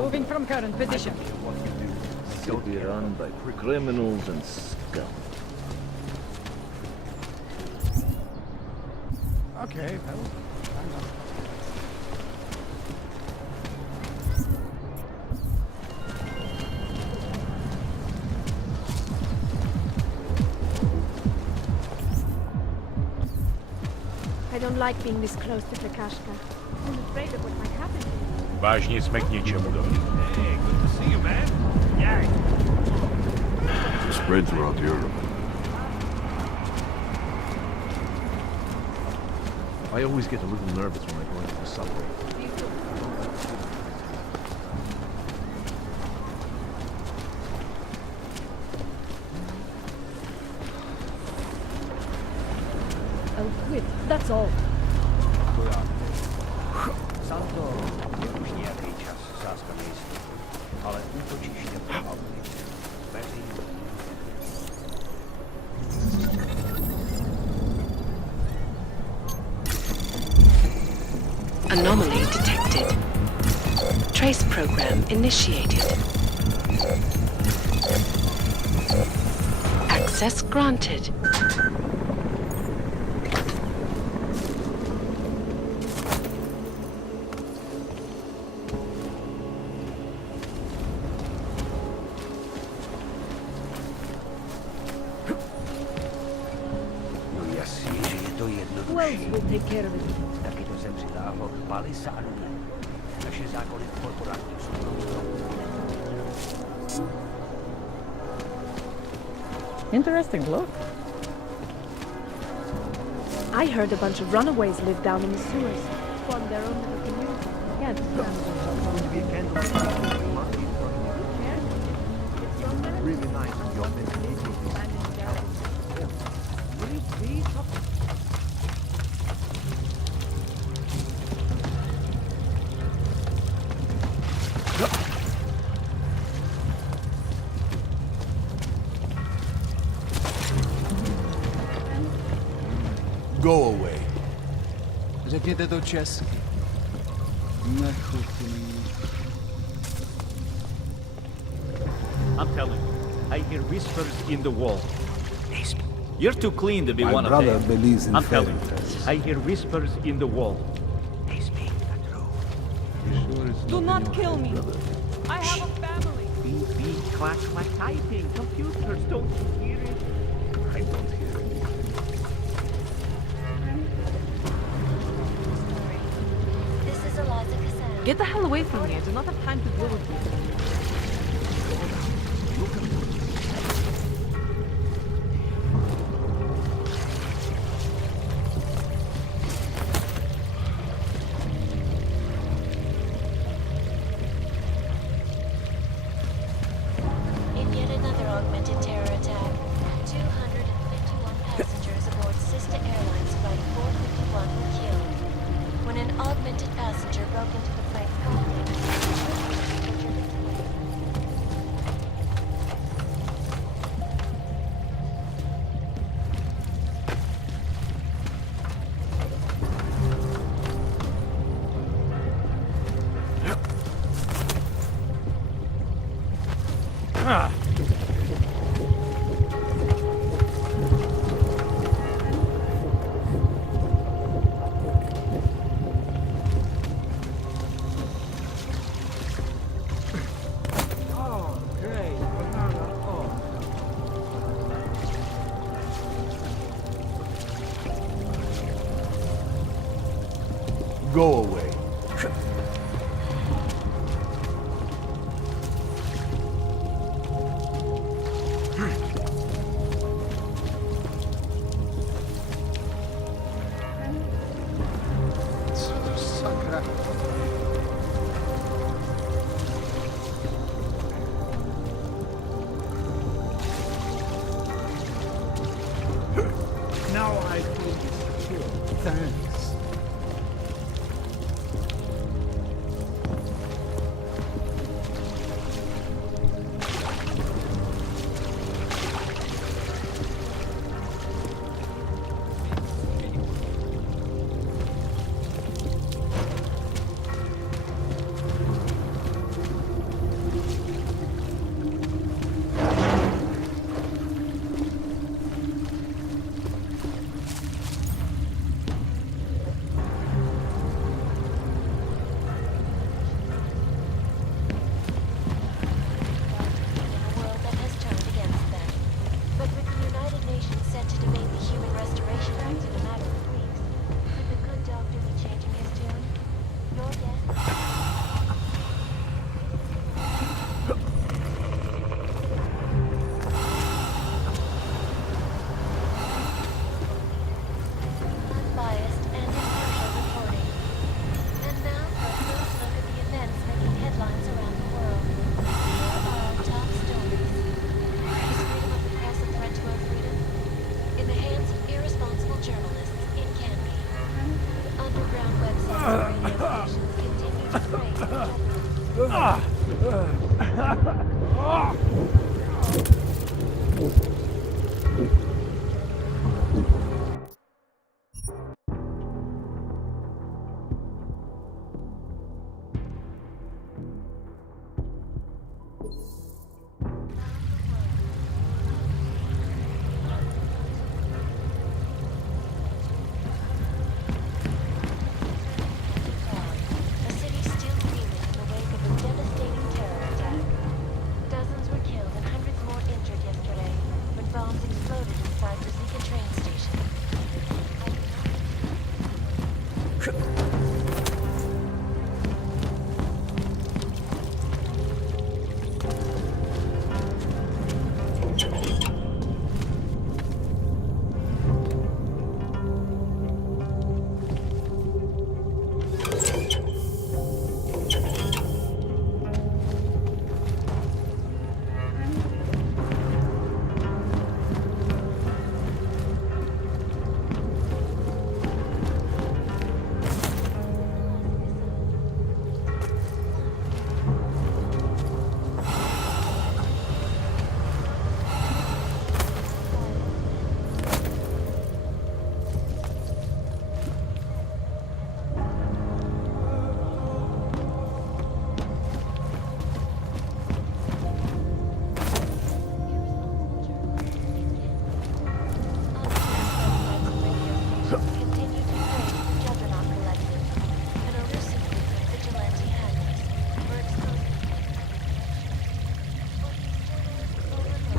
Moving from current position. City run by criminals and scum. Okay, well, I'm not. I don't like being this close to Prakashka. I'm afraid of what might happen. Vážně jsme k něčemu dobrý. Hey, good to see you, man. Yeah. Spread throughout Europe. I always get a little nervous when I go into the subway. I'll quit, that's all. Santo, je už nějaký čas, sázka nejistý. Ale útočiště pomalu. Veřejný. Anomaly detected. Trace program initiated. Access granted. No jasně, že je to Who else jednodušší. will take care of it? Taky to se přidálo k palisádu. Naše zákony v korporátním soukromí. Interesting look. I heard a bunch of runaways live down in the sewers. Form their own little community. Can't stand Really nice of your Go away. Řekněte to česky. Nechutný. I'm telling you, I hear whispers in the wall. You're too clean to be My one of brother them. believes in I'm telling fairy you, tales. I hear whispers in the wall. Do not kill me. I have a family. Beep, beep, clack, clack, typing. Computers, don't you hear it? I don't hear it. This is Eliza Cassandra. Get the hell away from me. I do not have time to deal with you. In yet another augmented terror attack, 251 passengers aboard sister airlines flight 451 were killed when an augmented passenger broke into the flight's cockpit. Go away. Sakra. Now I feel secure. Thanks. radio stations continue to pray for the city still reeling in the wake of a devastating terror attack. Dozens were killed and hundreds more injured yesterday when bombs exploded inside the Zika train station. Continue to praise the Juggernaut Collective, an elusive group of vigilante hackers who are exposing what he still overlooked.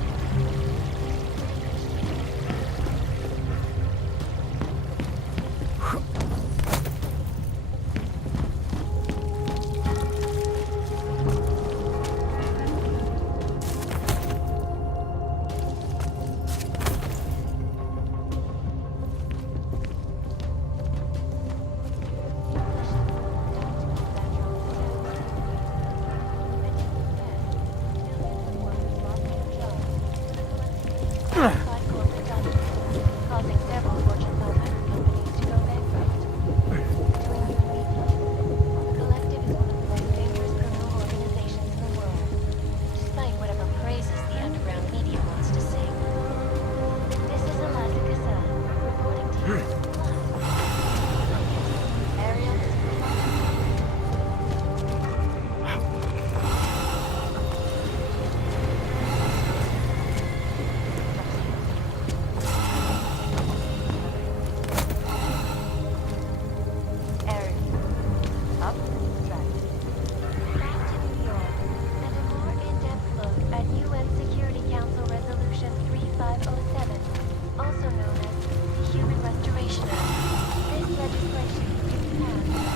Causing several Fortune 500 companies to go bankrupt. Between you and me, the Collective is one of the most dangerous criminal organizations in the world, despite whatever praises the underground media wants to sing. This is Eliza Kassan, reporting to you live. Ariel is up, track. Back to New York, and a more in-depth look at UN Security Council Resolution 3507, also known as the Human Restoration Act. This legislation, if passed,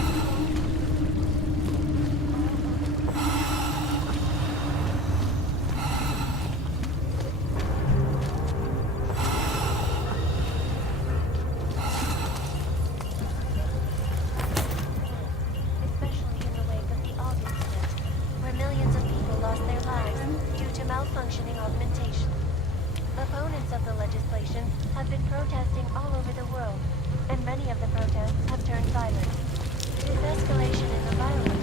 especially in the wake of the Aug incident, where millions of people lost their lives due to malfunctioning augmentation. Opponents of the legislation have been protesting all over the world, and many of the protests have turned violent. This escalation in the violence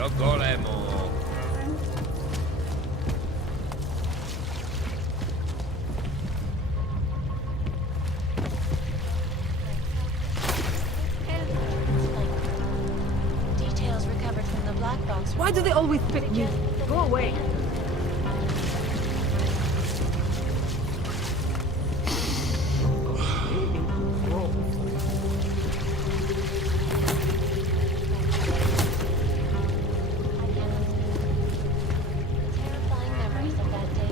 do golemu. Details recovered from the black box. Why do they always pick me? Go away. Terrifying memories of that day.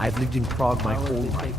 I've lived in Prague my whole life.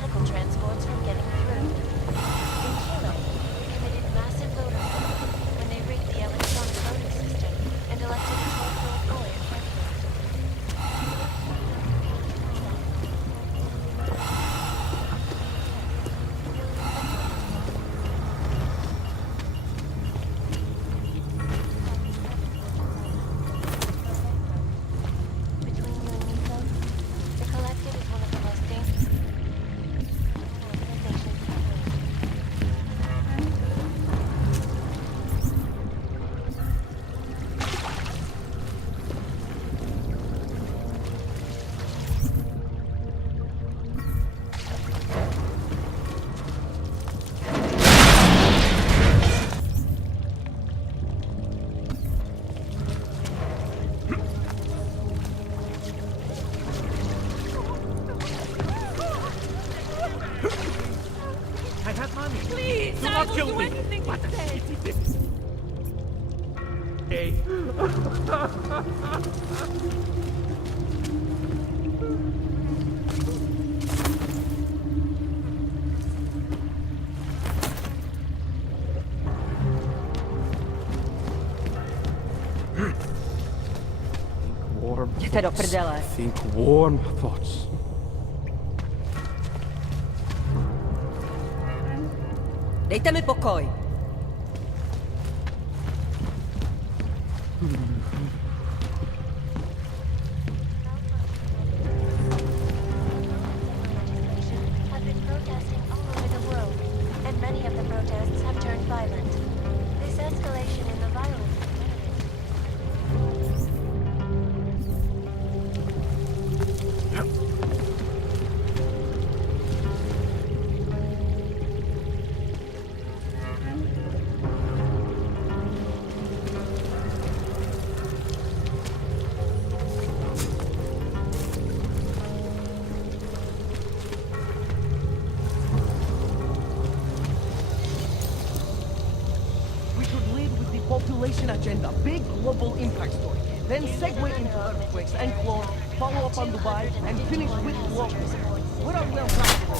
medical transports from getting through. In Chile, we committed massive voter fraud when they rigged the electronic voting system and elected a 12-year-old boy as president. Between you and me, folks, the Collective is one of the most dangerous organizations ever. I have money. Please, Do I not will kill do me. anything you say. Hey. Warm. Think warm thoughts. Dejte mi pokoj. Have been protesting all over the world, and many of the protests have turned violent. This escalation in the violence We should lead with the population agenda, big global impact story. Then segue into earthquakes and clone, follow up on Dubai, and finish with global. What are we on track for?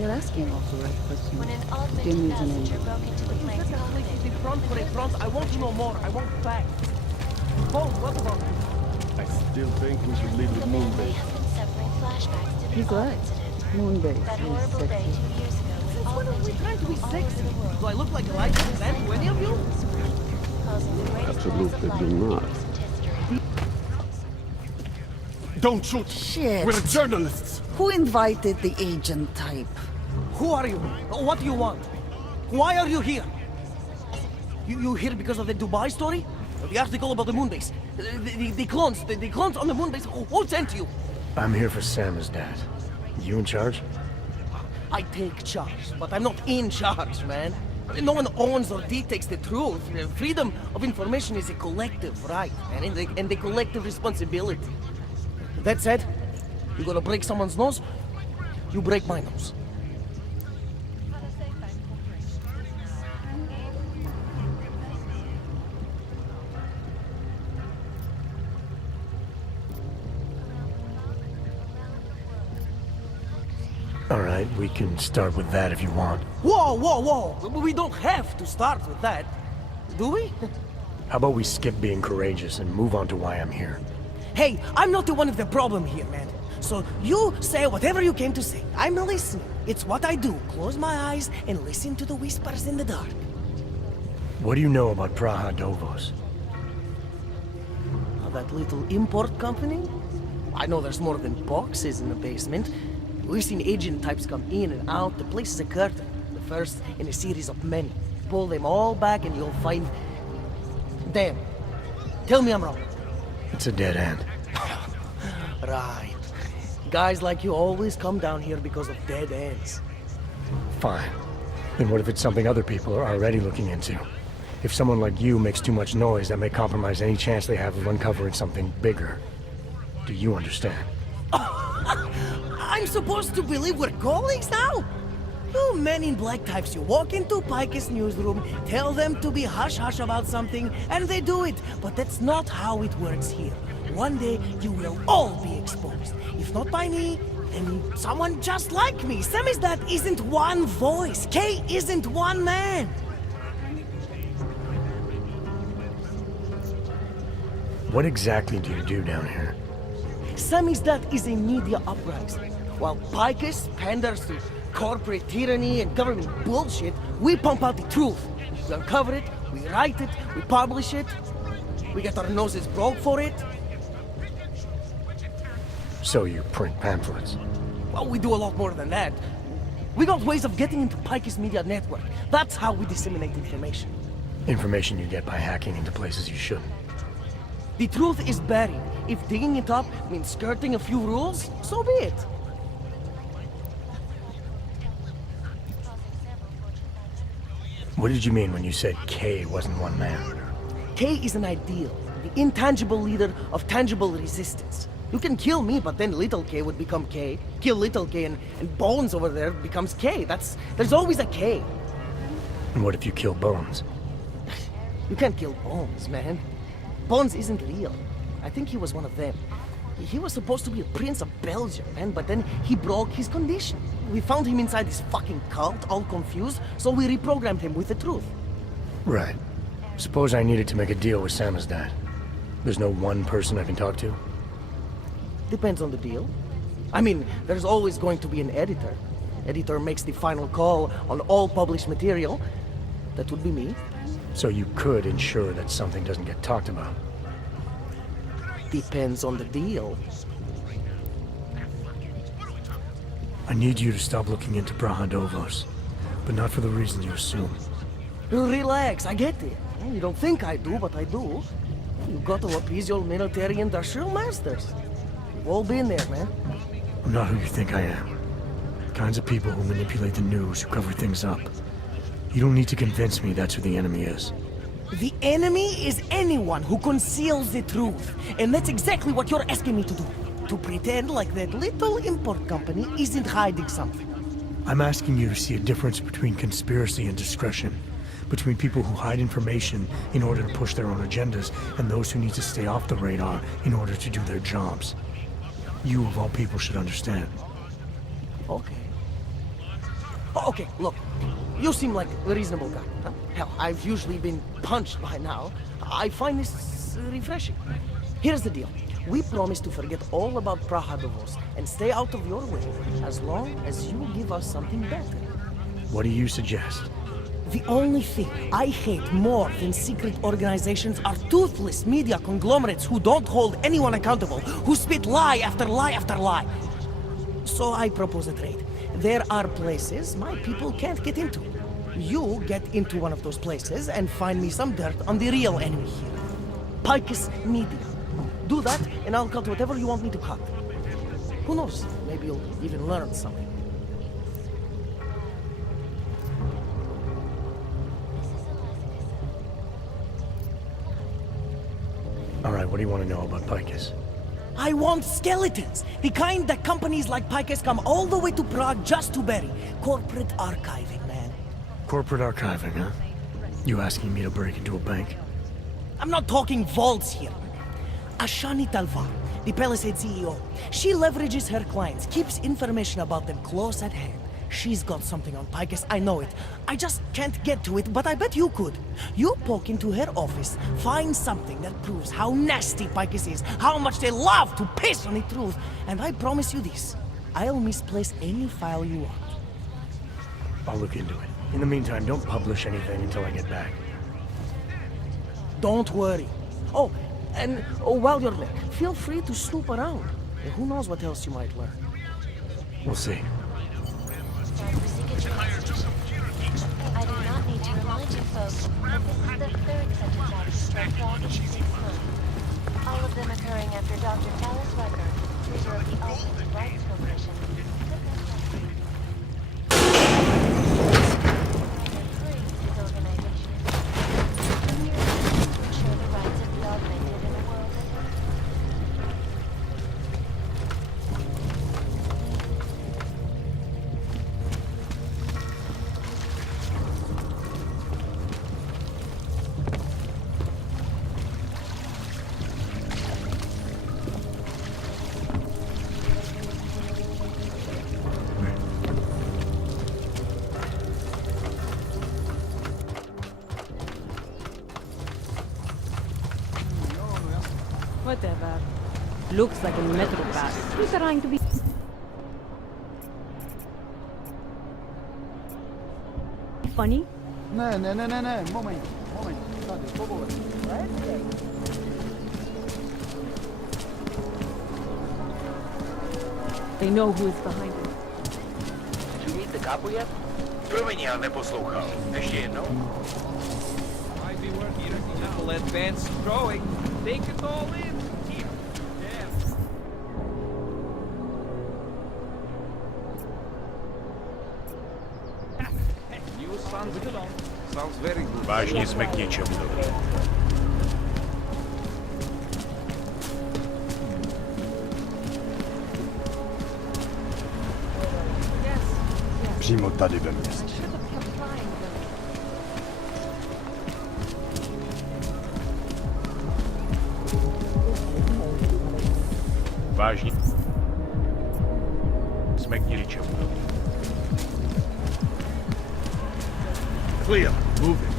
You're asking all the right questions. When an augmented passenger broke into the plane's This cockpit, is the front for a front. I want to know more. I want facts. Oh, what about it? I still think we should lead with the man may Moonbase. have been suffering flashbacks to the He's bomb right. incident. Moonbase That is horrible day sexy. 2 years ago when What are we augmented trying to be people all over sexy? the world Do I look like a light stand to any of you? causing the greatest Absolutely loss of life do in not. recent history. Don't shoot! Shit. We're journalists! Who invited the agent type? Who are you? What do you want? Why are you here? You here because of the Dubai story? The article about the moonbase? The clones on the moonbase? Who sent you? I'm here for Sam's dad. You in charge? I take charge, but I'm not in charge, man. No one owns or dictates the truth. Freedom of information is a collective right, and a collective responsibility. That said, you gonna break someone's nose? You break my nose. All right, we can start with that if you want. Whoa, whoa, whoa! We don't have to start with that, do we? How about we skip being courageous and move on to why I'm here? Hey, I'm not the one of the problem here, man. So you say whatever you came to say. I'm listening. It's what I do. Close my eyes and listen to the whispers in the dark. What do you know about Praha Dovos? That little import company? I know there's more than boxes in the basement. We've seen agent types come in and out. The place is a curtain. The first in a series of many. Pull them all back and you'll find... Damn. Tell me I'm wrong. It's a dead end. Right. Guys like you always come down here because of dead ends. Fine. Then what if it's something other people are already looking into? If someone like you makes too much noise, that may compromise any chance they have of uncovering something bigger. Do you understand? I'm supposed to believe we're colleagues now? You men in black types, you walk into Pike's newsroom, tell them to be hush-hush about something, and they do it. But that's not how it works here. One day, you will all be exposed. If not by me, And someone just like me. Samizdat isn't one voice. K isn't one man. What exactly do you do down here? Samizdat is a media uprising. While Picus panders to corporate tyranny and government bullshit, we pump out the truth. We uncover it, we write it, we publish it. We get our noses broke for it. So you print pamphlets? Well, we do a lot more than that. We got ways of getting into Picus Media Network. That's how we disseminate information. Information you get by hacking into places you shouldn't. The truth is buried. If digging it up means skirting a few rules, so be it. What did you mean when you said K wasn't one man? K is an ideal, the intangible leader of tangible resistance. You can kill me, but then little K would become K. Kill little K and Bones over there becomes K. There's always a K. And what if you kill Bones? You can't kill Bones, man. Bones isn't real. I think he was one of them. He was supposed to be a prince of Belgium, man, but then he broke his condition. We found him inside this fucking cult, all confused, so we reprogrammed him with the truth. Right. Suppose I needed to make a deal with Samizdat. There's no one person I can talk to? Depends on the deal. I mean, there's always going to be an editor. Editor makes the final call on all published material. That would be me. So you could ensure that something doesn't get talked about? Depends on the deal. I need you to stop looking into Brahadovos, but not for the reason you assume. Relax, I get it. You don't think I do, but I do. You got to appease your military industrial masters. We've all been there, man. I'm not who you think I am. Kinds of people who manipulate the news, who cover things up. You don't need to convince me that's who the enemy is. The enemy is anyone who conceals the truth. And that's exactly what you're asking me to do. To pretend like that little import company isn't hiding something. I'm asking you to see a difference between conspiracy and discretion. Between people who hide information in order to push their own agendas, and those who need to stay off the radar in order to do their jobs. You, of all people, should understand. Okay. Okay, look. You seem like a reasonable guy. Huh? Hell, I've usually been punched by now. I find this refreshing. Here's the deal. We promise to forget all about Prahadovos and stay out of your way as long as you give us something better. What do you suggest? The only thing I hate more than secret organizations are toothless media conglomerates who don't hold anyone accountable, who spit lie after lie after lie. So I propose a trade. There are places my people can't get into. You get into one of those places and find me some dirt on the real enemy here. Picus Media. Do that, and I'll cut whatever you want me to cut. Who knows? Maybe you'll even learn something. All right, what do you want to know about Picus? I want skeletons! The kind that companies like Picus come all the way to Prague just to bury. Corporate archiving, man. Corporate archiving, huh? You asking me to break into a bank? I'm not talking vaults here. Ashani Talvar, the Palisade CEO, she leverages her clients, keeps information about them close at hand. She's got something on Picus, I know it. I just can't get to it, but I bet you could. You poke into her office, find something that proves how nasty Picus is, how much they love to piss on the truth, and I promise you this, I'll misplace any file you want. I'll look into it. In the meantime, don't publish anything until I get back. Don't worry. Oh, and while you're there, feel free to snoop around. Who knows what else you might learn. We'll see. I do not need to remind you folks that this is the third such attack struck Prague in 6 months. All of them occurring after Dr. Alice Rucker, leader of the Augmented Rights Coalition, praised his organization to ensure the rights of the augmented in the world ahead. Whatever. Looks like a metro pass. Who's trying to be... funny? Ne, moment. State, povole. They know who is behind it. Did you meet the capo yet? Promiň, já neposlouchal. Ještě jednou? Might be working a little advanced drawing. Take it all in. Here. Yeah. New sounds good. Sounds very good. Vážně jsme k něčemu dobrý. Přímo tady ve městě. Vážně jsme k něčemu dobrý. Clear. Moving.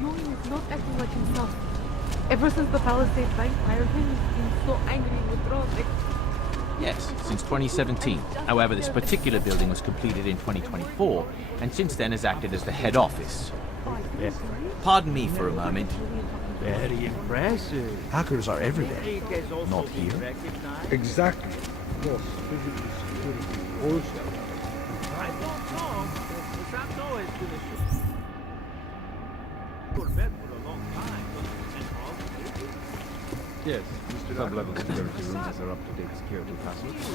Yuan is not acting like himself. Ever since the Palisade fight, Iron Man has been so angry and withdrawn. Yes, since 2017. However, this particular building was completed in 2024, and since then has acted as the head office. Yeah. Pardon me for a moment. Very impressive. Hackers are everywhere. Not here. Exactly. Yes, physical security also. I don't know. That's always been a shoot. For bed for a long time. Yes, sub-level security rooms are up-to-date security passwords.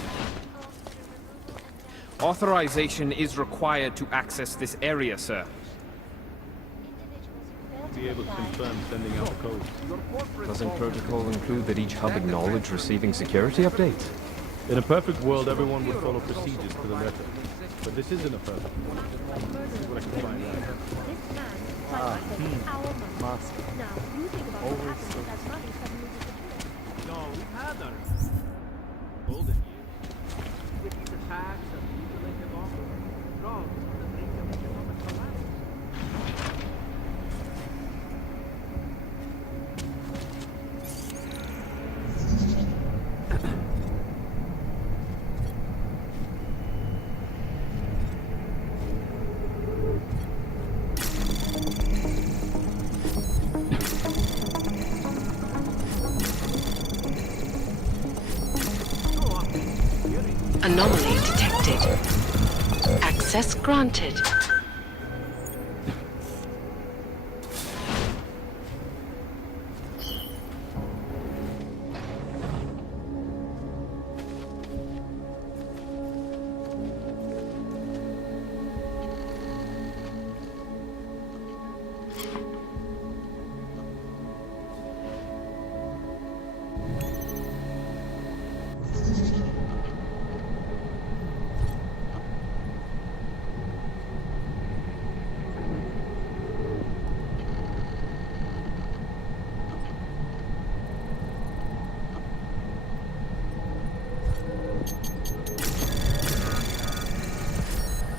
Authorization is required to access this area, sir. Be able to confirm sending out codes. Doesn't protocol include that each hub acknowledge receiving security updates? In a perfect world, everyone would follow procedures to the letter. But this isn't a perfect world. Let's see what I can find out. Master. Always so. No, we've had our golden years. With these attacks and mutilated offers, drugs, and the brink of economic collapse. Anomaly detected. Access granted.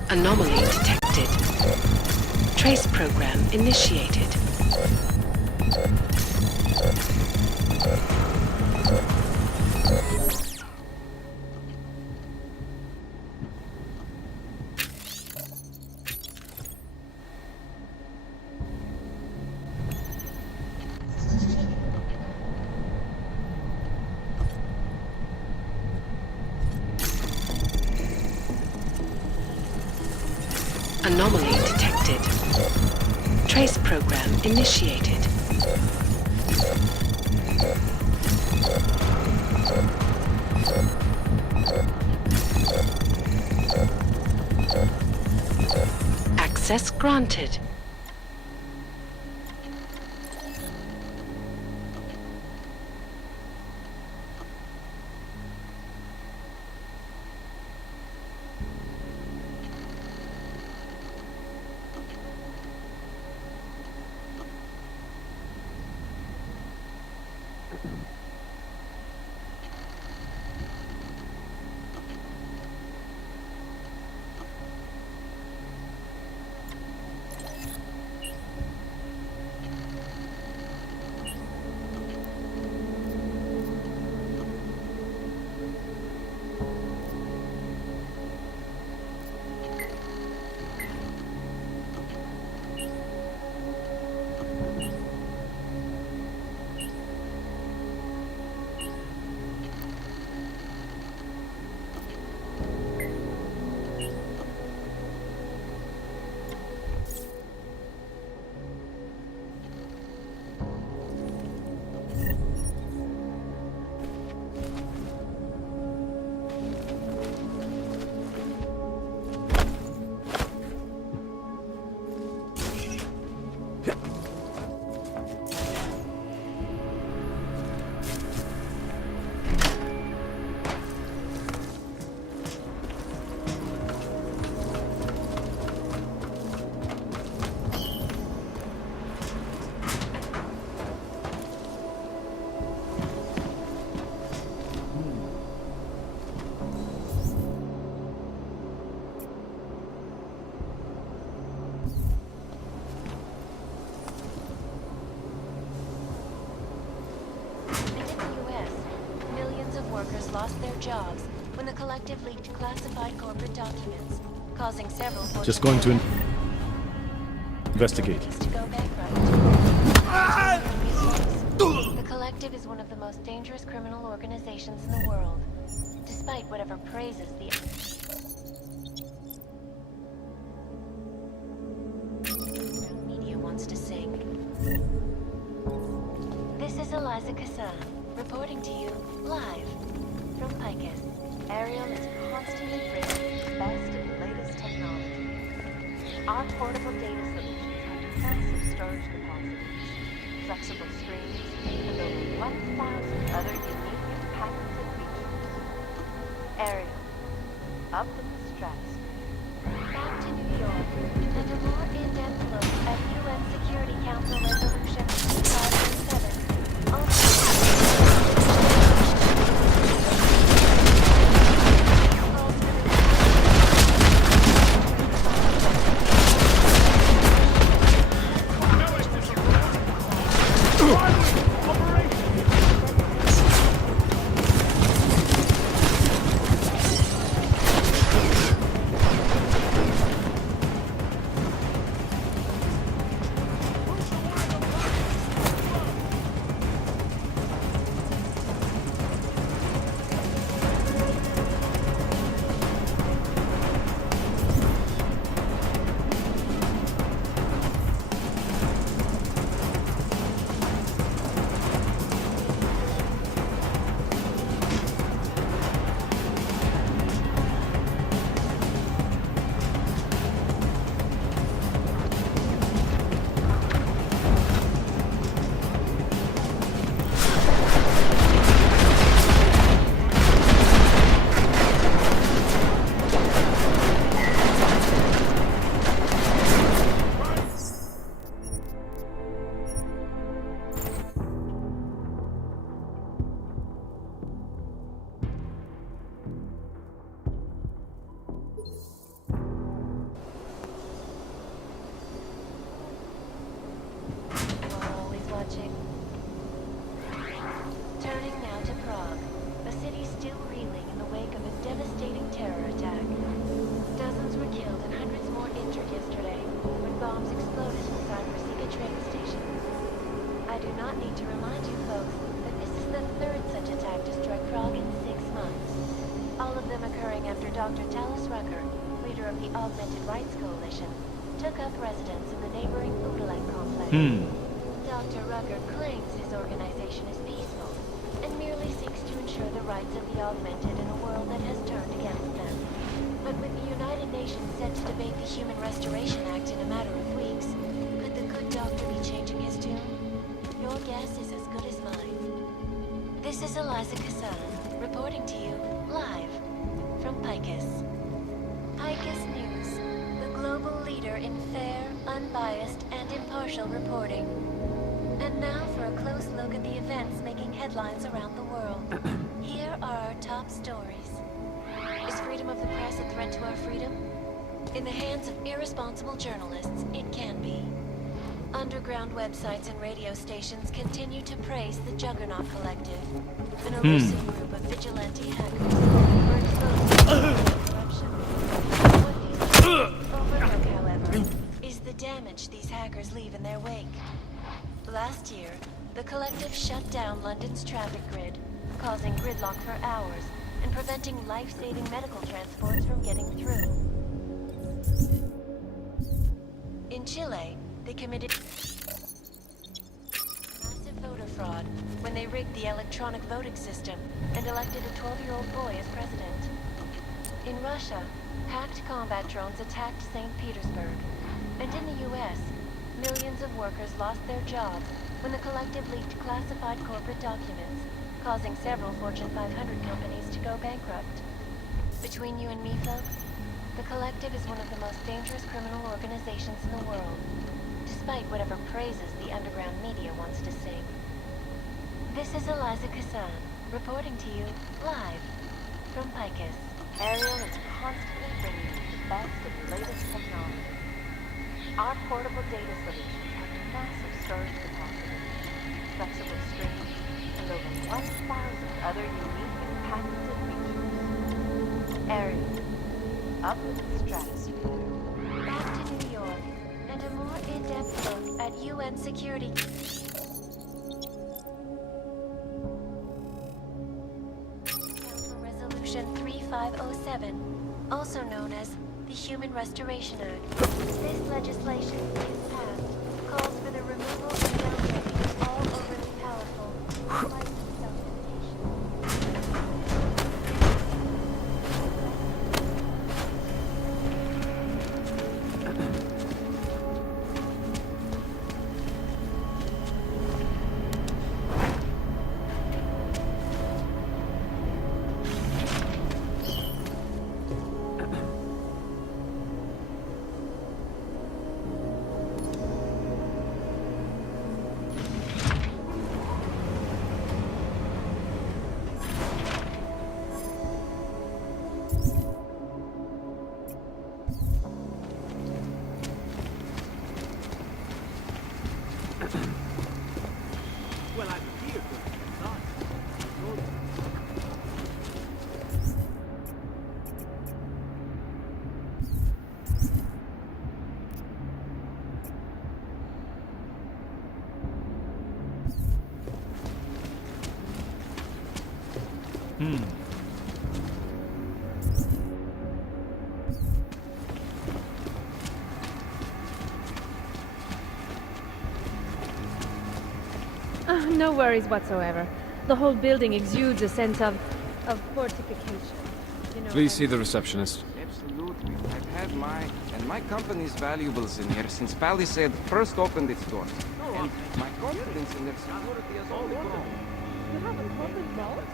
Anomaly detected. Trace program initiated. Anomaly detected. Trace program initiated. Access granted. workers lost their jobs when the collective leaked classified corporate documents, causing several Just going to investigate. to go bankrupt. The collective is one of the most dangerous criminal organizations in the world, despite whatever praises the media wants to sing. This is Eliza Kassan, reporting to you live from Picus. Ariel is constantly bringing the best of the latest technology. Our portable data solutions have massive storage capacities, flexible screens, and over 1,000 other unique and patented features. Ariel, up in the stratosphere. Back to New York, and a more in-depth look at UN Security Council Resolution 2007. Turning now to Prague, a city still reeling in the wake of a devastating terror attack. Dozens were killed and hundreds more injured yesterday when bombs exploded inside Rasica train station. I do not need to remind you folks that this is the third such attack to strike Prague in 6 months. All of them occurring after Dr. Talis Rucker, leader of the Augmented Rights Coalition, took up residence in the neighboring Udalek complex. Dr. Rucker claims his organization is peaceful and merely seeks to ensure the rights of the augmented in a world that has turned against them. But with the United Nations set to debate the Human Restoration Act in a matter of weeks, could the good doctor be changing his tune? Your guess is as good as mine. This is Eliza Kassan, reporting to you live from Picus. Picus News, the global leader in fair, unbiased, and impartial reporting. And now for a close look at the events making headlines around the world. Here are our top stories. Is freedom of the press a threat to our freedom? In the hands of irresponsible journalists, it can be. Underground websites and radio stations continue to praise the Juggernaut Collective, an elusive group of vigilante hackers who are exposed to corruption. What these journalists overlook, however, is the damage these hackers leave in their wake. Last year, the Collective shut down London's traffic grid, causing gridlock for hours and preventing life-saving medical transports from getting through. In Chile, they committed massive voter fraud when they rigged the electronic voting system and elected a 12-year-old boy as president. In Russia, hacked combat drones attacked St. Petersburg. And in the US, millions of workers lost their jobs when the Collective leaked classified corporate documents, causing several Fortune 500 companies to go bankrupt. Between you and me, folks, the Collective is one of the most dangerous criminal organizations in the world, despite whatever praises the underground media wants to sing. This is Eliza Kassan, reporting to you live from Picus. Ariel is constantly bringing you the best of the latest technology. Our portable data solutions have massive storage capacity, flexible screens, and over 1,000 other unique and Patented features. Area. Upper stratosphere. Back to New York, and a more in-depth look at UN security. Council Resolution 3507, also known as the Human Restoration Act. This legislation, if passed, calls for the removal and downgrading of all overly powerful, licensed Well, I'm here for the not. No worries whatsoever. The whole building exudes a sense of fortification. You know, Please see the receptionist. Absolutely. I've had my company's valuables in here since Palisade first opened its doors. And my confidence in their security has only grown. You have a corporate vault?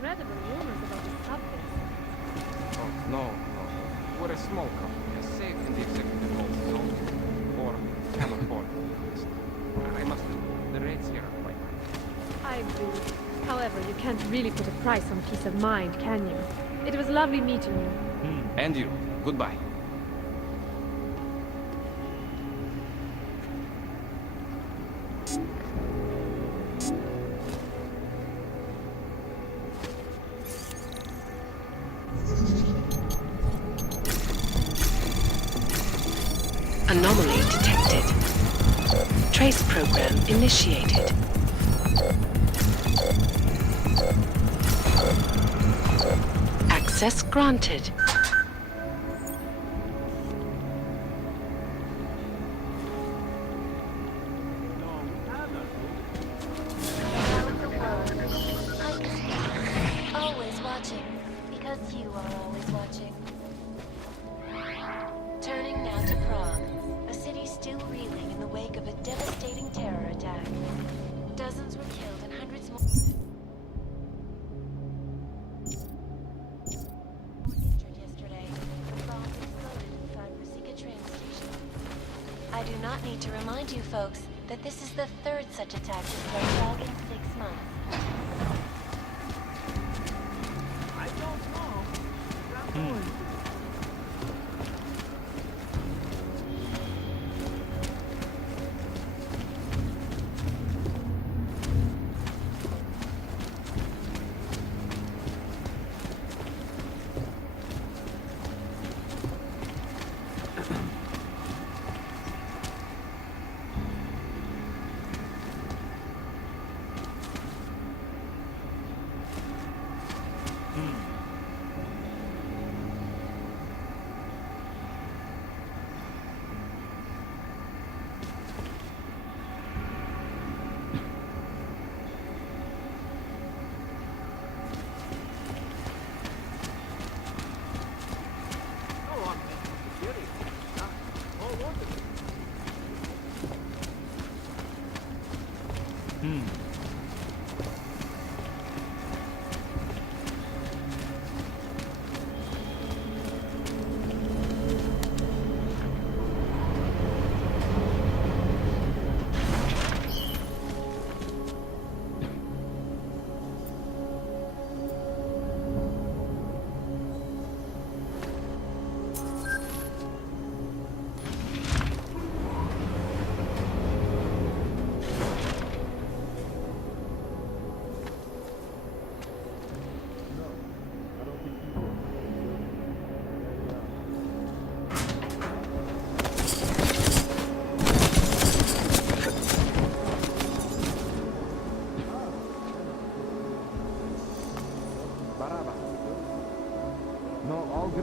Incredible rumors about the subject. Oh, no. We're a small company, safe in the executive vault zone. Or California, at least. I must admit, the rates here are quite high. I agree. However, you can't really put a price on peace of mind, can you? It was lovely meeting you. And you. Goodbye. Anomaly detected. Trace program initiated. Access granted. Always watching, because you are always watching. Turning now to Prague, a city still reeling in the wake of a devastating terror attack. Dozens were killed and hundreds more injured yesterday. The bombs exploded inside Rosika train station. I do not need to remind you folks that this is the third such attack to strike Prague in 6 months. I don't know.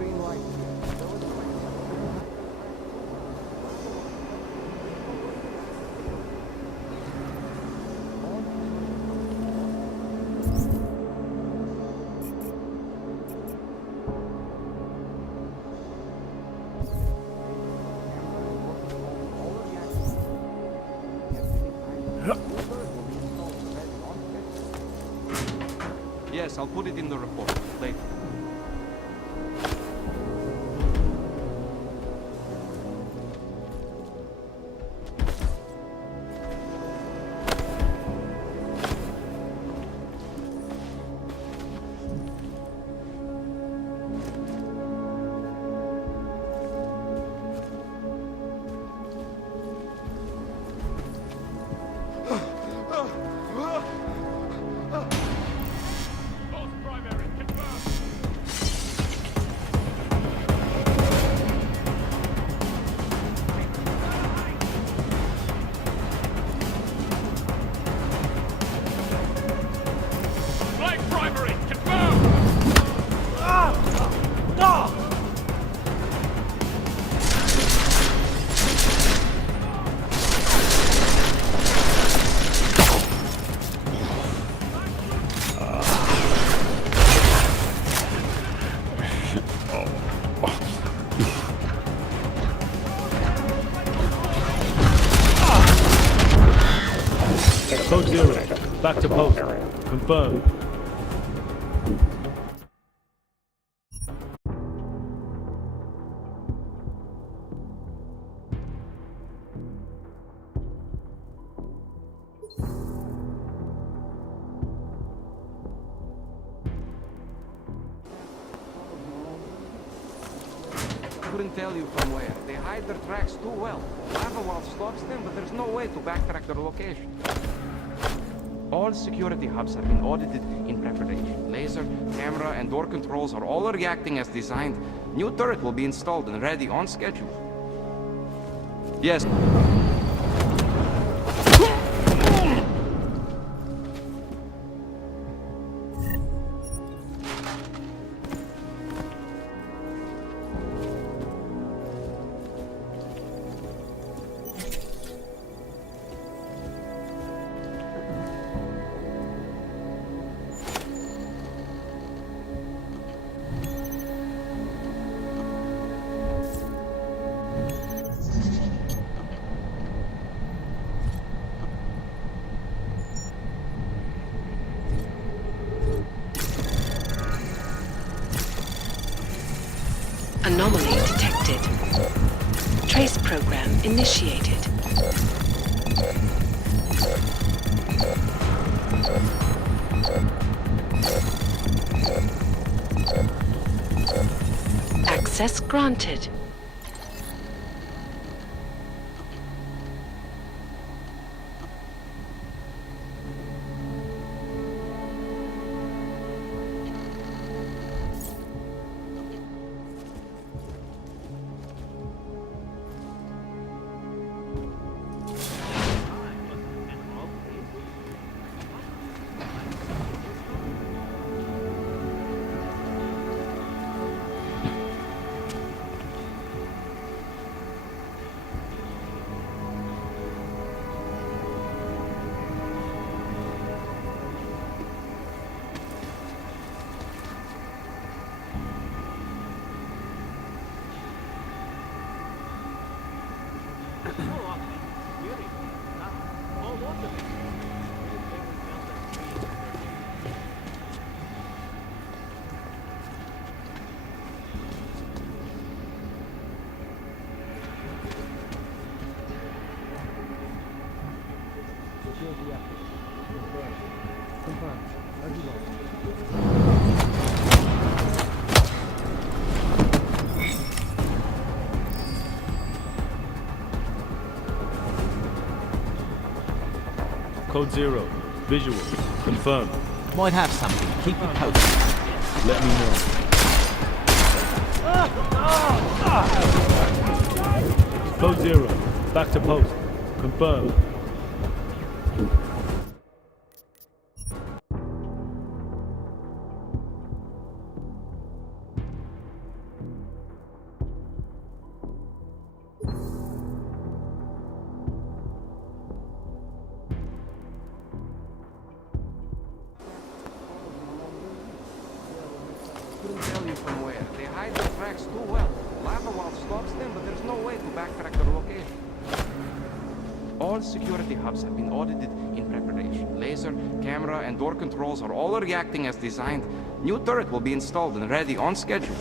green light. Yes, I'll put it in the report later. Code 0. Back to post. Confirmed. Couldn't tell you from where. They hide their tracks too well. Lava wall stops them, but there's no way to backtrack their location. All security hubs have been audited in preparation. Laser, camera, and door controls are all reacting as designed. New turret will be installed and ready on schedule. Yes. Anomaly detected. Trace program initiated. Access granted. Code 0. Visual. Confirmed. Might have something. Keep it posted. Let me know. Code 0. Back to post. Confirmed. too well. Lava wall stops them, but there's no way to backtrack their location. All security hubs have been audited in preparation. Laser, camera, and door controls are all reacting as designed. New turret will be installed and ready on schedule.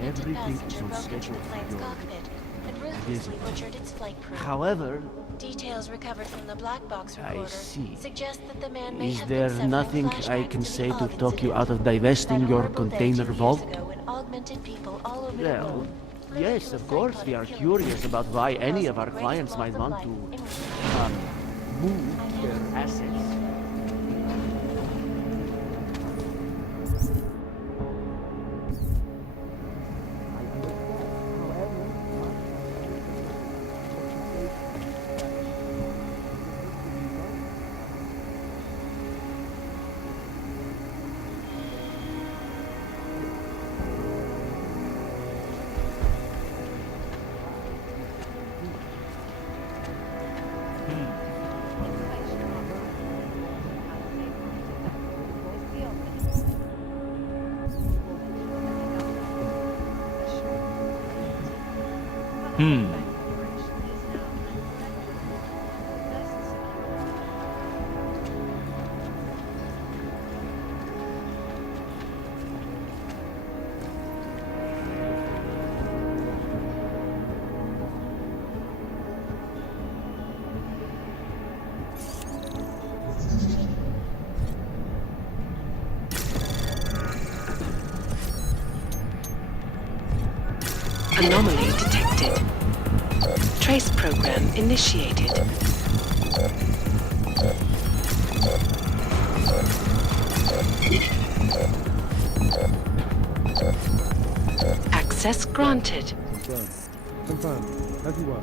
Everything is on schedule for cockpit and ruthlessly butchered its flight crew. However, details recovered from the black box recorder suggest that the man may is have there been nothing I can say to talk you out of divesting your container vault? When augmented people all over the Well, world Yes, of course, we are curious about why any of our clients might want to, move their assets. Anomaly detected. Trace program initiated. Access granted. Confirm. As you are.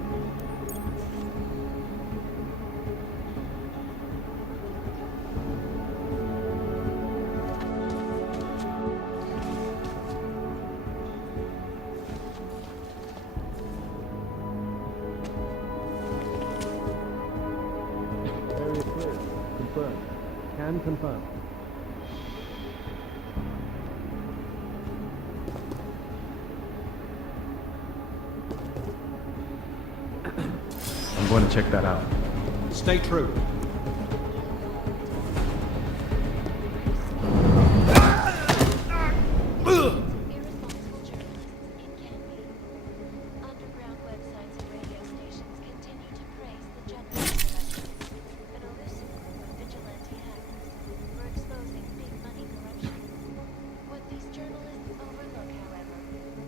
Area clear. Confirm. Can confirm. I'm going to check that out. Stay true. Underground websites and radio stations continue to praise the Judgment Collective, an elusive group of vigilante hackers for exposing big money corruption. What these journalists overlook, however,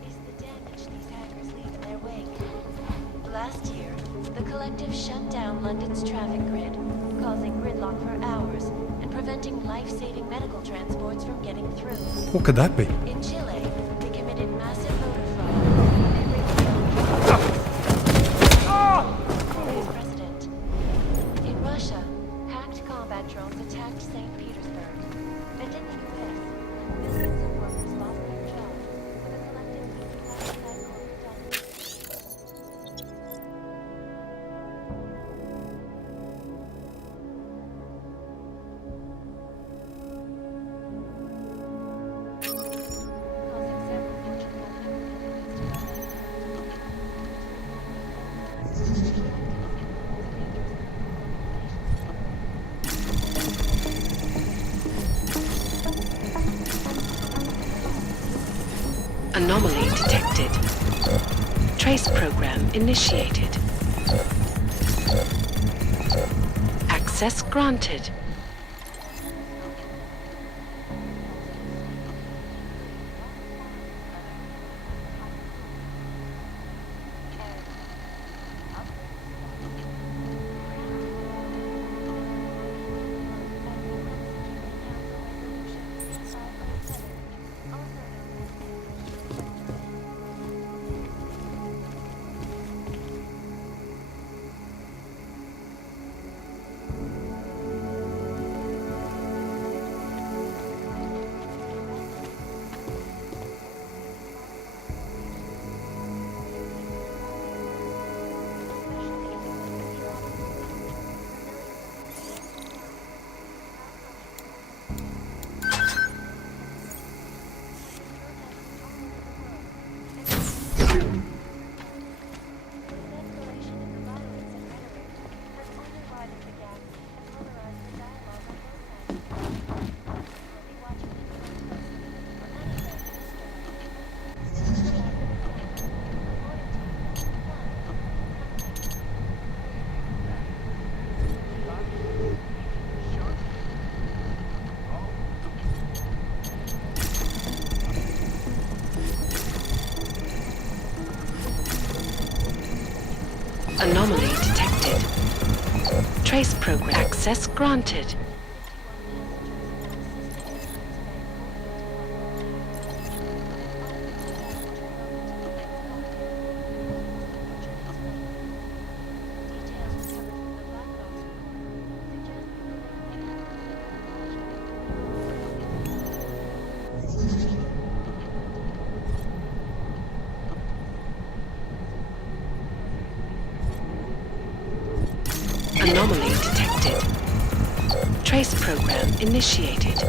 is the damage these hackers leave in their wake. Last year, the collective shut down London's traffic grid, causing gridlock for hours and preventing life-saving medical transports from getting through. What could that be? In Chile, they committed massive voter fraud. They rigged president. In Russia, hacked combat drones attacked St. Petersburg. And in the US, millions of workers lost their jobs when the collective used classified corporate documents. Anomaly detected. Trace program initiated. Access granted. Trace program access granted. Anomaly detected. Trace program initiated.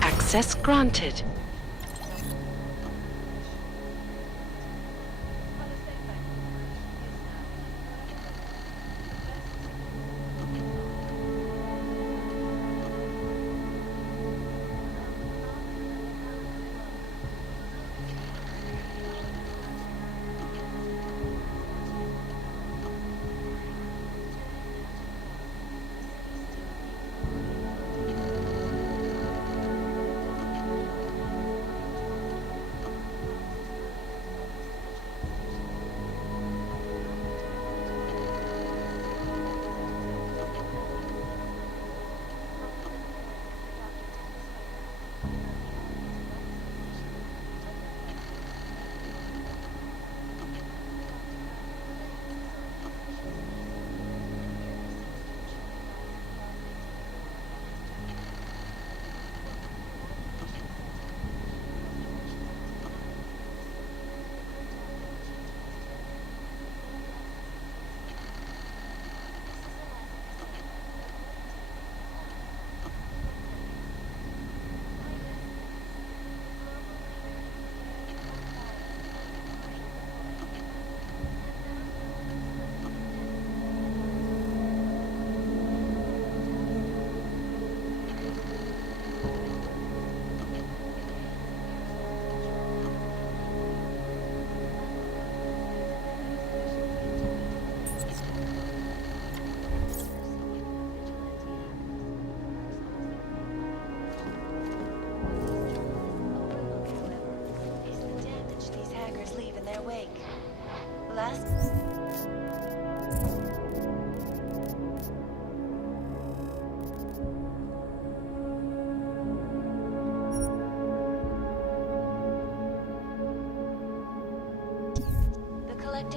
Access granted.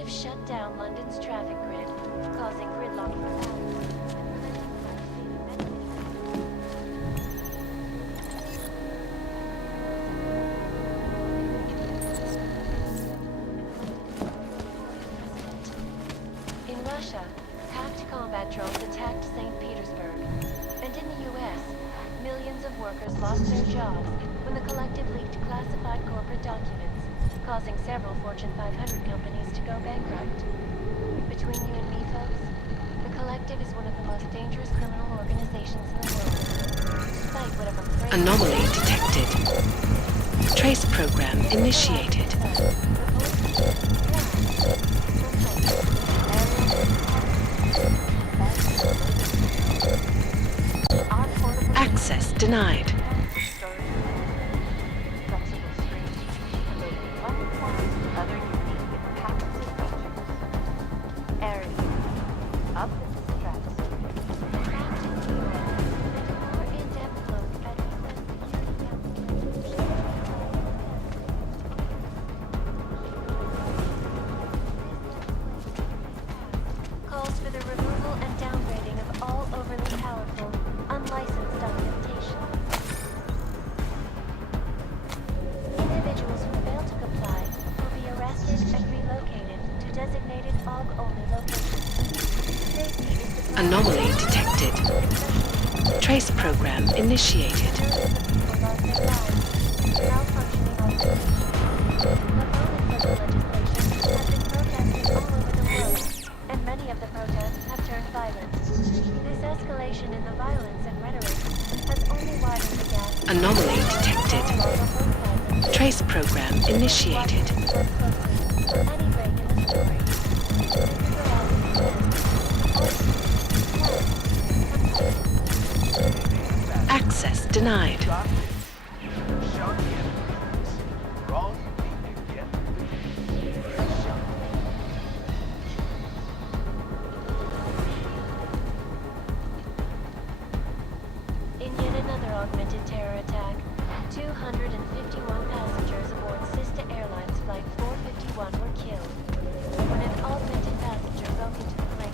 Shut down London's traffic grid, causing gridlock for hours. In Russia, hacked combat drones attacked St. Petersburg. And in the US, millions of workers lost their jobs when the Collective leaked classified corporate documents, causing several Fortune 500 companies to go bankrupt. Between you and me, folks, the Collective is one of the most dangerous criminal organizations in the world. Despite whatever crazy... Anomaly detected. Trace program initiated. Access denied. Anomaly detected. Trace program initiated. And many of the protests have turned violent. This escalation in the violence and rhetoric has only Anomaly detected. Trace program initiated. Access denied. In yet another augmented terror attack, 251 passengers aboard Sister Airlines Flight 451 were killed when an augmented passenger broke into the plane.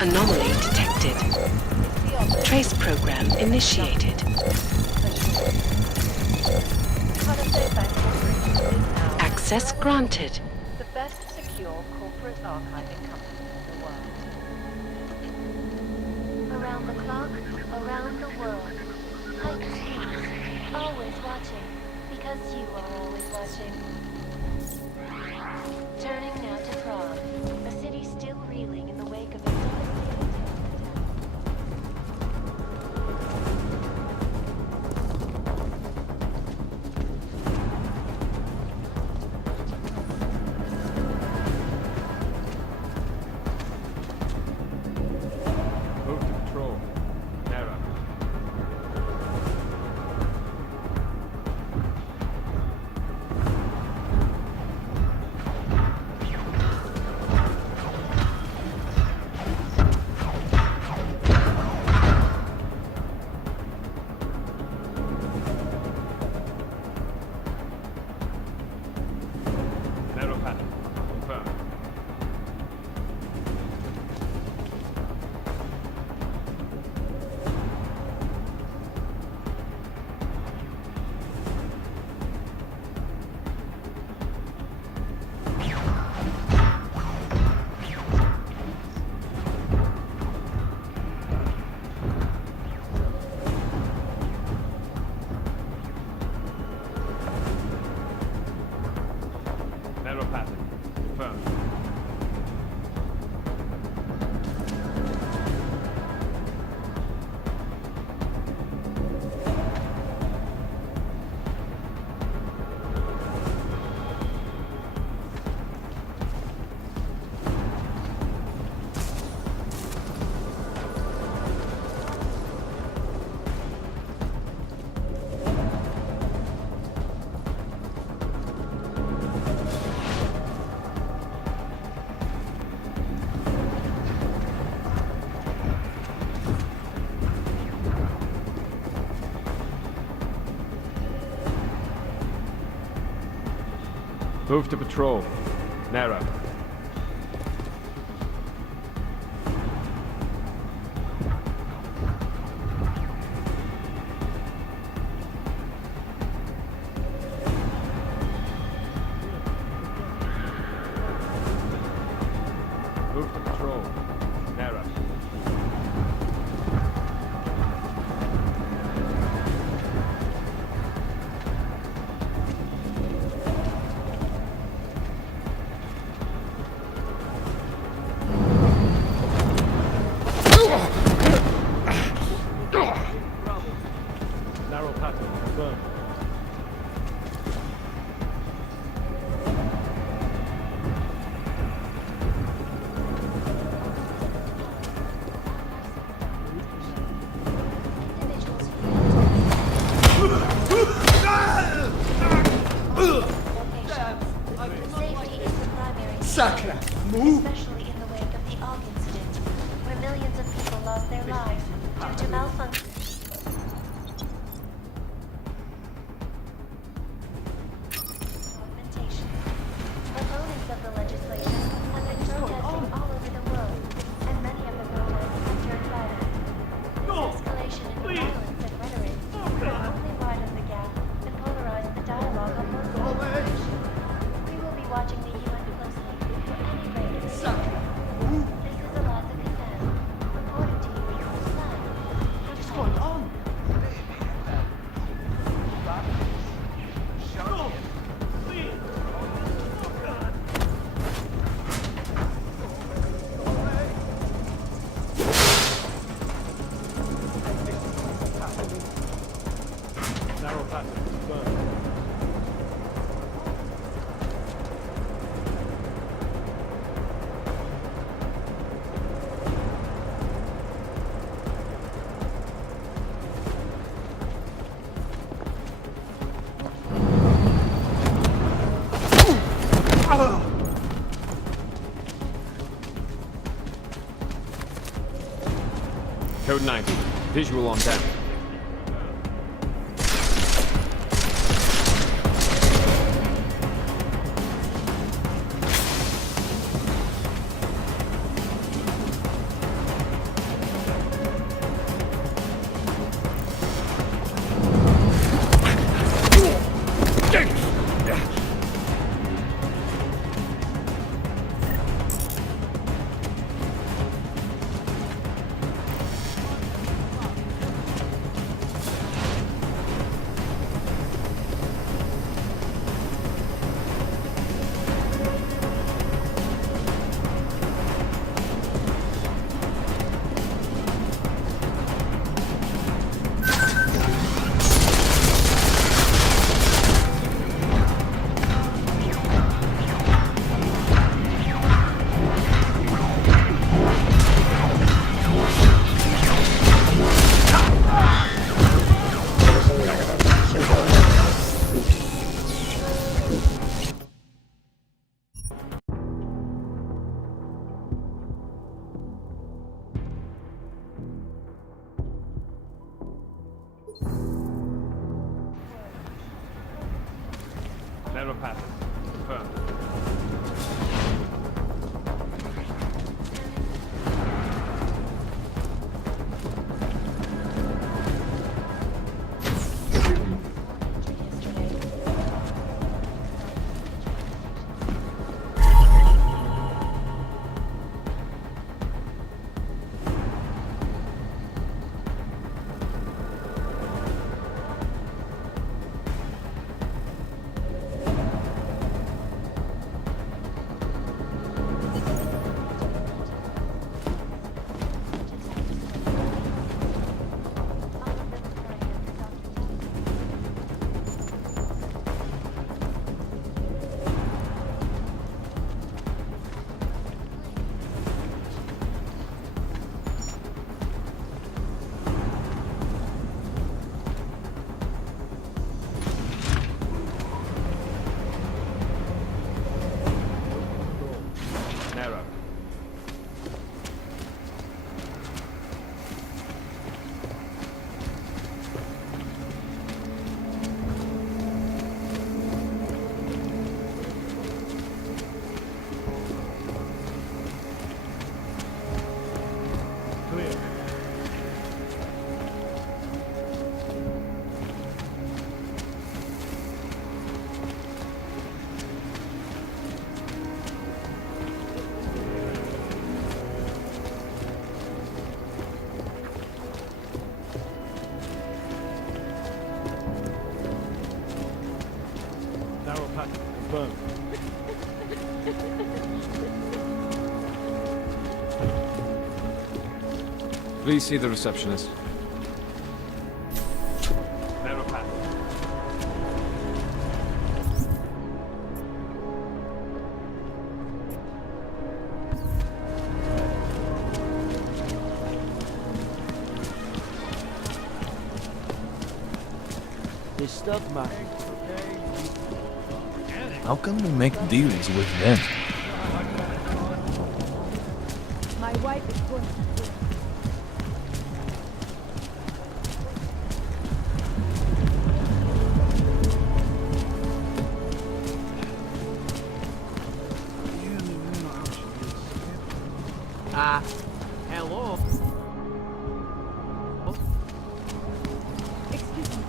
Anomaly detected. Trace program initiated. Access granted. The best secure corporate archiving company in the world. Around the clock, around the world. Hype speaks, always watching, because you are always watching. Turning now to Prague, a city still reeling in the wake of a devastating Move to patrol. Narrow. Narrow path. Confirmed. Narrow pattern. Confirmed. Move to patrol. Narrow. Move to patrol. Narrow. due to malfunction. Augmentation. Opponents of the legislation have been protesting all over the world, and many of the protests have turned violent. This escalation in violence and rhetoric will only widen the gap and polarize the dialogue on local issues. We will be watching the UN closely for any raid in the country. This is Eliza Kazan, reporting to you from the sun. What's going on? Narrow passage confirmed. Code 90. Visual on down. Narrow passage confirmed. Narrow. Clear. Narrow passage confirmed. Please see the receptionist. Narrow passage. This stuff, man. How can we make deals with them? My wife is going to Hello? Excuse me.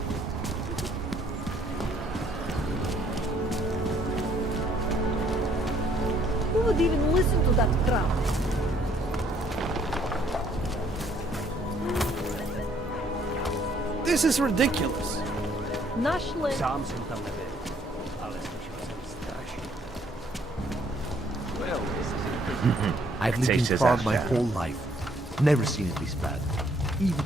Who would even listen to that crap? This is ridiculous. Nashland. Well, this is interesting. I've lived in Prague my whole life. Never seen it this bad. Even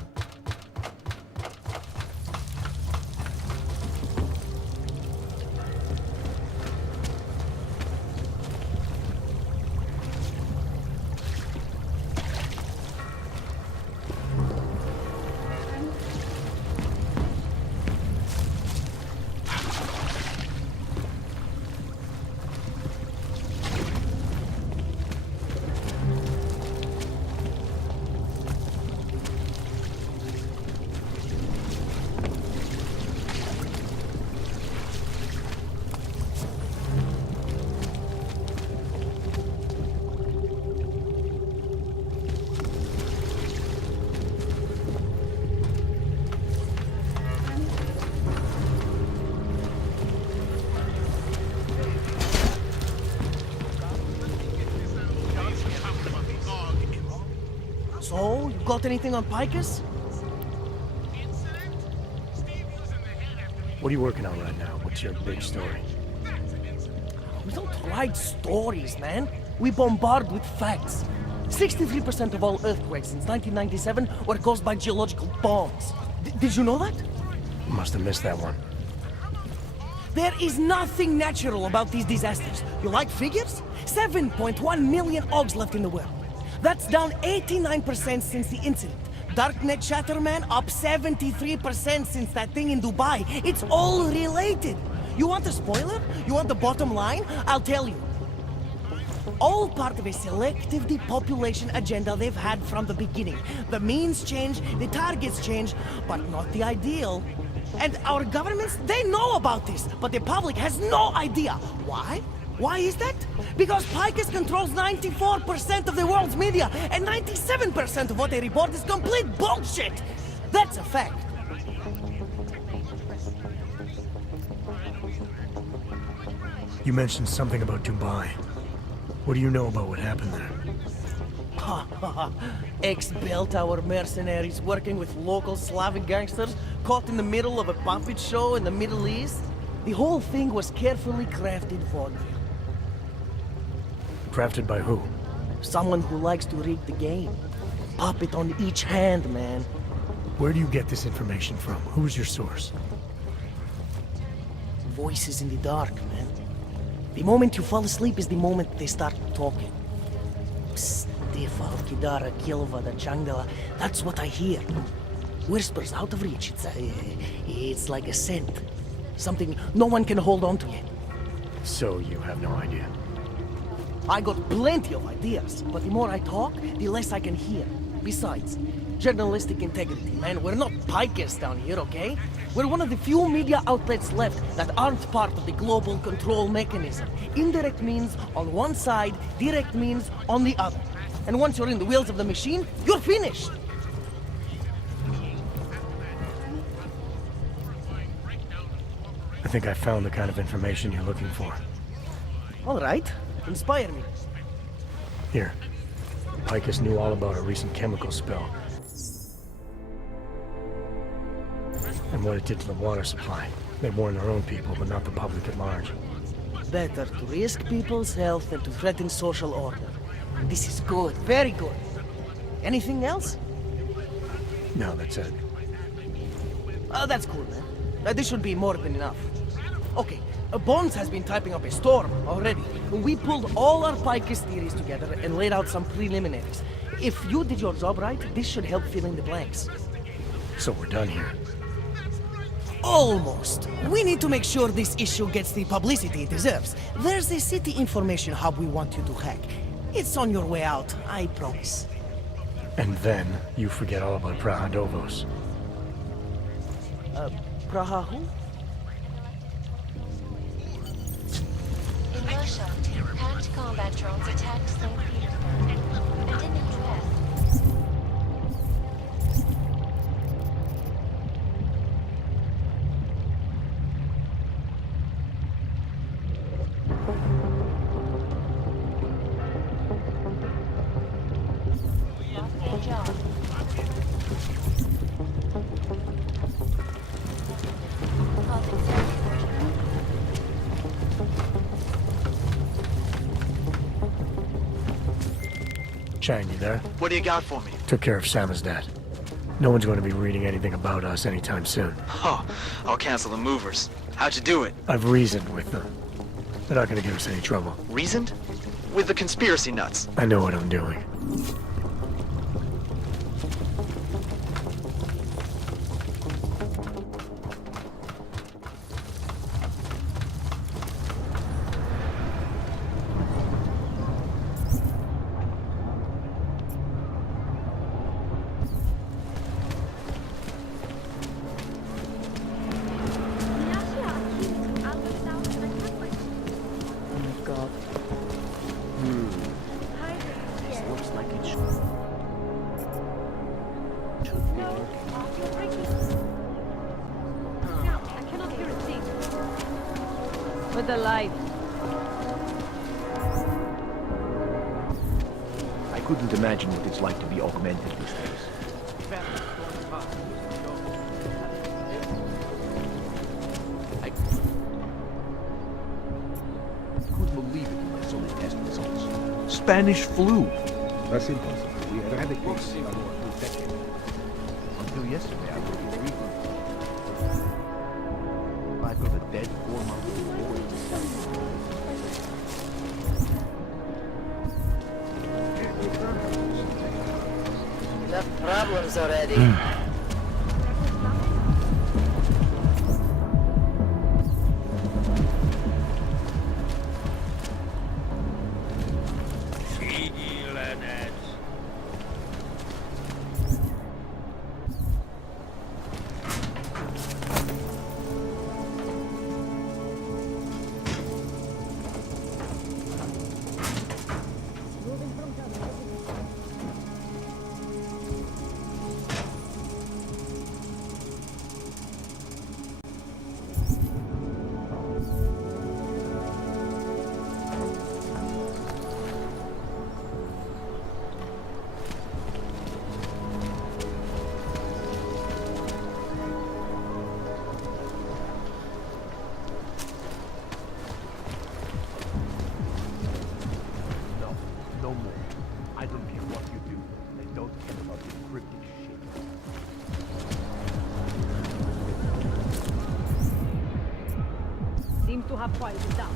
So, you got anything on Picus? What are you working on right now? What's your big story? We don't write stories, man. We bombard with facts. 63% of all earthquakes since 1997 were caused by geological bombs. Did you know that? Must have missed that one. There is nothing natural about these disasters. You like figures? 7.1 million Augs left in the world. That's down 89% since the incident. Darknet chatter, man, up 73% since that thing in Dubai. It's all related. You want a spoiler? You want the bottom line? I'll tell you. All part of a selective depopulation agenda they've had from the beginning. The means change, the targets change, but not the ideal. And our governments, they know about this, but the public has no idea. Why? Why is that? Because Picus controls 94% of the world's media, and 97% of what they report is complete bullshit! That's a fact. You mentioned something about Dubai. What do you know about what happened there? Ex-bell tower mercenaries working with local Slavic gangsters caught in the middle of a puppet show in the Middle East. The whole thing was carefully crafted vaudeville. Crafted by who? Someone who likes to rig the game. Puppet on each hand, man. Where do you get this information from? Who's your source? Voices in the dark, man. The moment you fall asleep is the moment they start talking. Stefa, Kidara, Kilva, Changdala. That's what I hear. Whispers out of reach. It's like a scent. Something no one can hold on to yet. So you have no idea? I got plenty of ideas, but the more I talk, the less I can hear. Besides, journalistic integrity, man. We're not pikers down here, okay? We're one of the few media outlets left that aren't part of the global control mechanism. Indirect means on one side, direct means on the other. And once you're in the wheels of the machine, you're finished! I think I found the kind of information you're looking for. All right. Inspire me. Here. Picus knew all about a recent chemical spill. And what it did to the water supply. They warned their own people, but not the public at large. Better to risk people's health than to threaten social order. This is good. Very good. Anything else? No, that's it. That's cool, man. This should be more than enough. Okay. Bones has been typing up a storm already. We pulled all our Picus theories together and laid out some preliminaries. If you did your job right, this should help fill in the blanks. So we're done here. Almost. We need to make sure this issue gets the publicity it deserves. There's a city information hub we want you to hack. It's on your way out, I promise. And then you forget all about Praha Dovos. Praha who? In Russia, hacked combat drones attacked St. Petersburg. And in the US, Good job. Causing self-torture. Chang, you there? What do you got for me? Took care of Samizdat. No one's going to be reading anything about us anytime soon. Oh, I'll cancel the movers. How'd you do it? I've reasoned with them. They're not going to give us any trouble. Reasoned? With the conspiracy nuts. I know what I'm doing. God. This looks like it should be working. No, I cannot hear a thing. With the light. I couldn't imagine what it's like to be augmented these days. I couldn't believe it when I saw the test results. Spanish flu. That's impossible. We eradicated it for 2 decades. Until yesterday, I wouldn't believe it. I've got a dead 4-month-old boy. Enough problems already. No more. I don't care what you do. I don't care about this cryptic shit. Seems to have quieted down.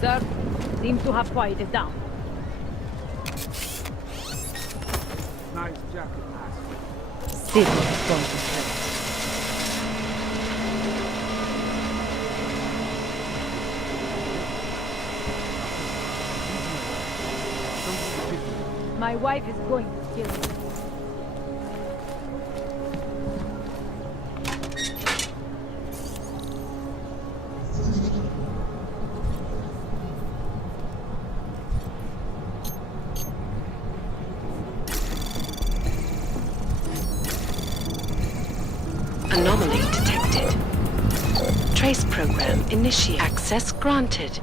Sir, seems to have quieted down. Nice jacket, ass. Still concentrate. My wife is going to kill me. Anomaly detected. Trace program initiate. Access granted.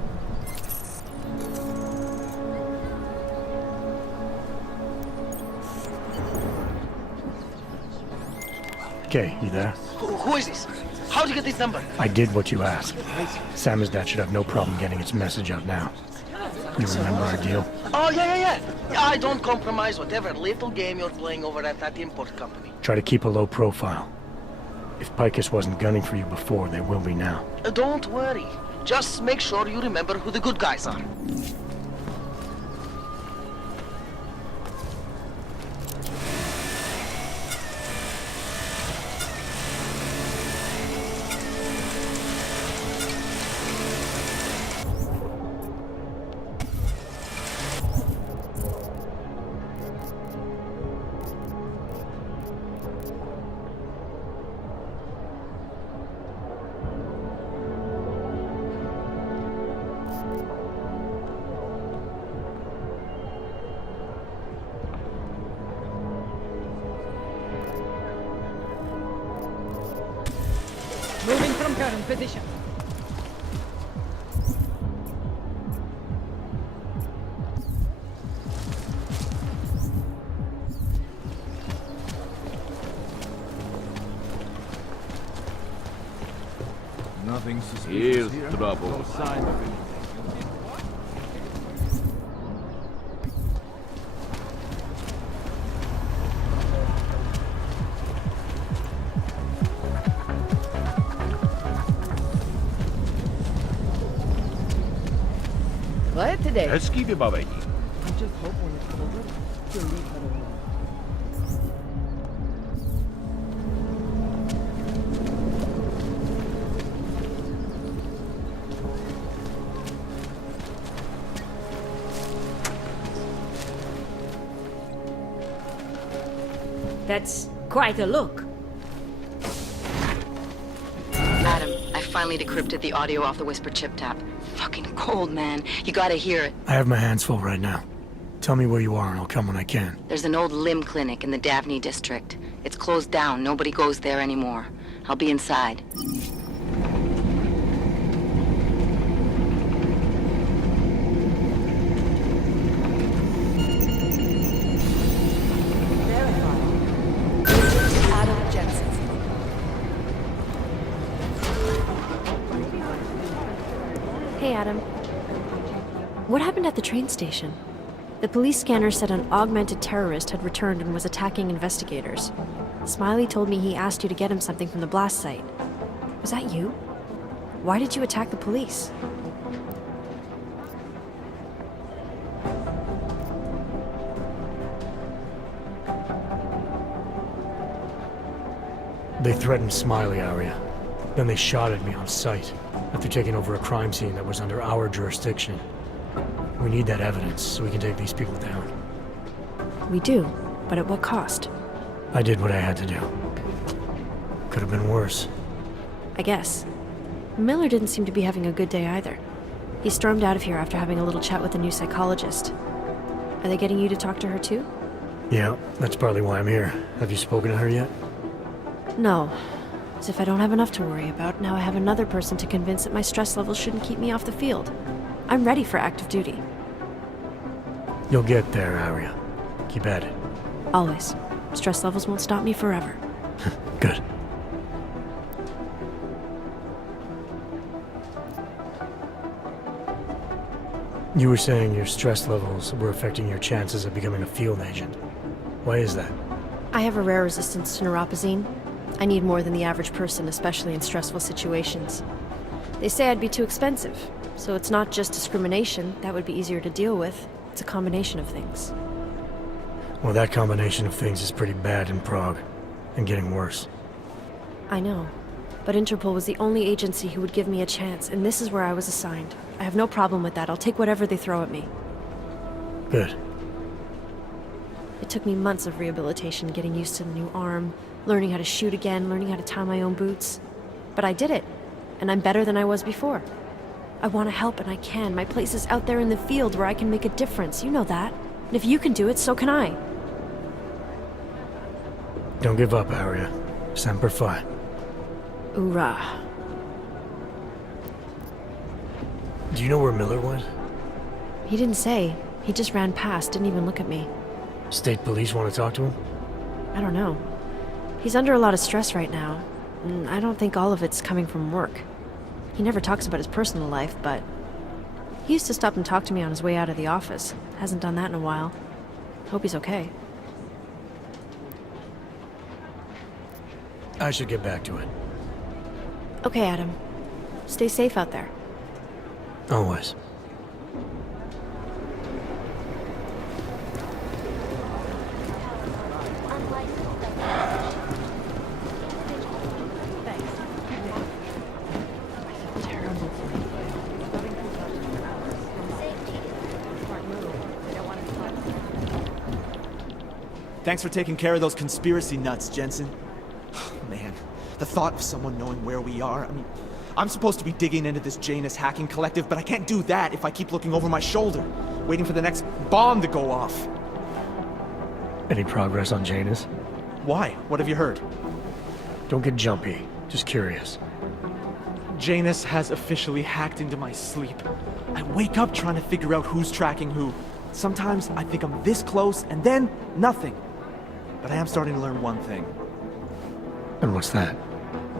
Okay, you there? Who is this? How'd you get this number? I did what you asked. Samizdat should have no problem getting its message out now. You remember our deal? Oh, yeah. I don't compromise whatever little game you're playing over at that import company. Try to keep a low profile. If Picus wasn't gunning for you before, they will be now. Don't worry. Just make sure you remember who the good guys are. from current position. Nothing suspicious Here's here. trouble. No sign of anything. What today? Hezký vybavení. I just hope when it's over, you'll leave her alone. That's quite a look. Adam, I finally decrypted the audio off the Whisper chip tap. Fucking cold, man. You gotta hear it. I have my hands full right now. Tell me where you are and I'll come when I can. There's an old limb clinic in the Daphne district. It's closed down. Nobody goes there anymore. I'll be inside. Adam Jensen. Hey, Adam. What happened at the train station? The police scanner said an augmented terrorist had returned and was attacking investigators. Smiley told me he asked you to get him something from the blast site. Was that you? Why did you attack the police? They threatened Smiley area. Then they shot at me on sight after taking over a crime scene that was under our jurisdiction. We need that evidence so we can take these people down. We do, but at what cost? I did what I had to do. Could have been worse. I guess. Miller didn't seem to be having a good day either. He stormed out of here after having a little chat with the new psychologist. Are they getting you to talk to her too? Yeah, that's partly why I'm here. Have you spoken to her yet? No. As if I don't have enough to worry about, now I have another person to convince that my stress levels shouldn't keep me off the field. I'm ready for active duty. You'll get there, Arya. Keep at it. Always. Stress levels won't stop me forever. Good. You were saying your stress levels were affecting your chances of becoming a field agent. Why is that? I have a rare resistance to neuropazine. I need more than the average person, especially in stressful situations. They say I'd be too expensive, so it's not just discrimination. That would be easier to deal with. It's a combination of things. Well, that combination of things is pretty bad in Prague, and getting worse. I know, but Interpol was the only agency who would give me a chance, and this is where I was assigned. I have no problem with that. I'll take whatever they throw at me. Good. It took me months of rehabilitation, getting used to the new arm, learning how to shoot again, learning how to tie my own boots. But I did it, and I'm better than I was before. I want to help, and I can. My place is out there in the field where I can make a difference. You know that. And if you can do it, so can I. Don't give up, Arya. Semper Fi. Hoorah. Do you know where Miller went? He didn't say. He just ran past, didn't even look at me. State police want to talk to him? I don't know. He's under a lot of stress right now. And I don't think all of it's coming from work. He never talks about his personal life, but he used to stop and talk to me on his way out of the office. Hasn't done that in a while. Hope he's okay. I should get back to it. Okay, Adam. Stay safe out there. Always. Thanks for taking care of those conspiracy nuts, Jensen. Man, the thought of someone knowing where we are, I mean, I'm supposed to be digging into this Janus hacking collective, but I can't do that if I keep looking over my shoulder, waiting for the next bomb to go off. Any progress on Janus? Why? What have you heard? Don't get jumpy. Just curious. Janus has officially hacked into my sleep. I wake up trying to figure out who's tracking who. Sometimes I think I'm this close, and then nothing. But I am starting to learn one thing. And what's that?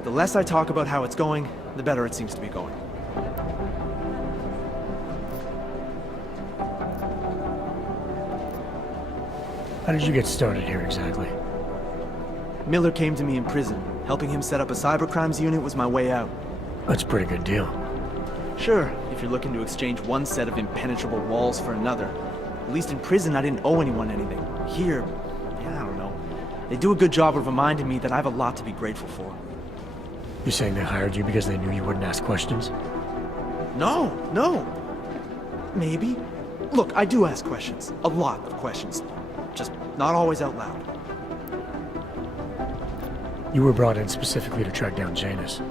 The less I talk about how it's going, the better it seems to be going. How did you get started here exactly? Miller came to me in prison. Helping him set up a cybercrimes unit was my way out. That's a pretty good deal. Sure, if you're looking to exchange one set of impenetrable walls for another. At least in prison, I didn't owe anyone anything. Here, yeah, I don't know. They do a good job of reminding me that I have a lot to be grateful for. You're saying they hired you because they knew you wouldn't ask questions? No. Maybe. Look, I do ask questions. A lot of questions. Just not always out loud. You were brought in specifically to track down Janus.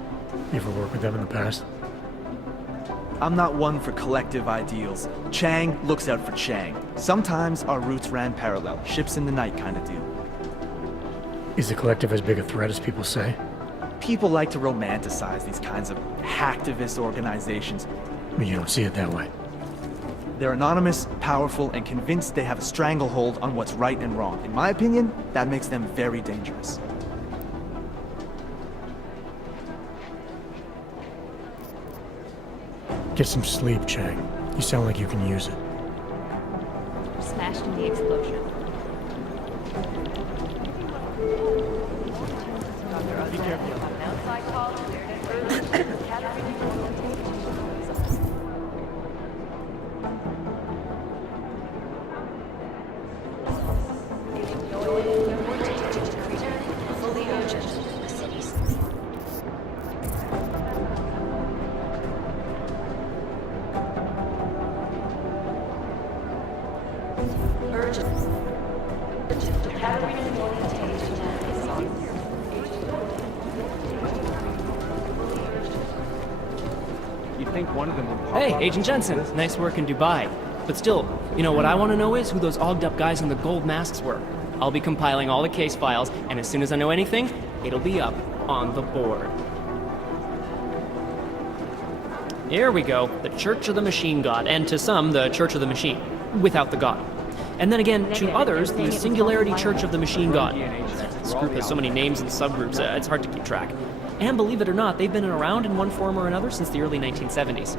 You ever worked with them in the past? I'm not one for collective ideals. Chang looks out for Chang. Sometimes our routes ran parallel, ships in the night kind of deal. Is the collective as big a threat as people say? People like to romanticize these kinds of hacktivist organizations. But you don't see it that way. They're anonymous, powerful, and convinced they have a stranglehold on what's right and wrong. In my opinion, that makes them very dangerous. Get some sleep, Chang. You sound like you can use it. Smashed in the explosion. Be careful. Hey, Agent Jensen, nice work in Dubai. But still, you know what I want to know is who those ogged up guys in the gold masks were. I'll be compiling all the case files, and as soon as I know anything, it'll be up on the board. Here we go, the Church of the Machine God, and to some, the Church of the Machine, without the God. And then again, to others, the Singularity Church of the Machine God. This group has so many names and subgroups, it's hard to keep track. And believe it or not, they've been around in one form or another since the early 1970s.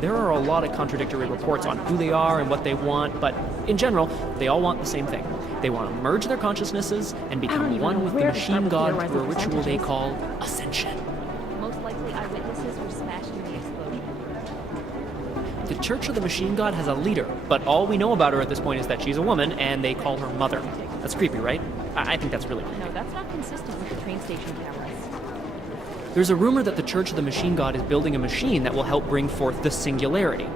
There are a lot of contradictory reports on who they are and what they want, but in general, they all want the same thing. They want to merge their consciousnesses and become one with the Machine God through a ritual they call Ascension. Most likely eyewitnesses were smashed in the explosion. The Church of the Machine God has a leader, but all we know about her at this point is that she's a woman, and they call her Mother. That's creepy, right? I think that's really creepy. No, that's not consistent with the train station cameras. There's a rumor that the Church of the Machine God is building a machine that will help bring forth the Singularity.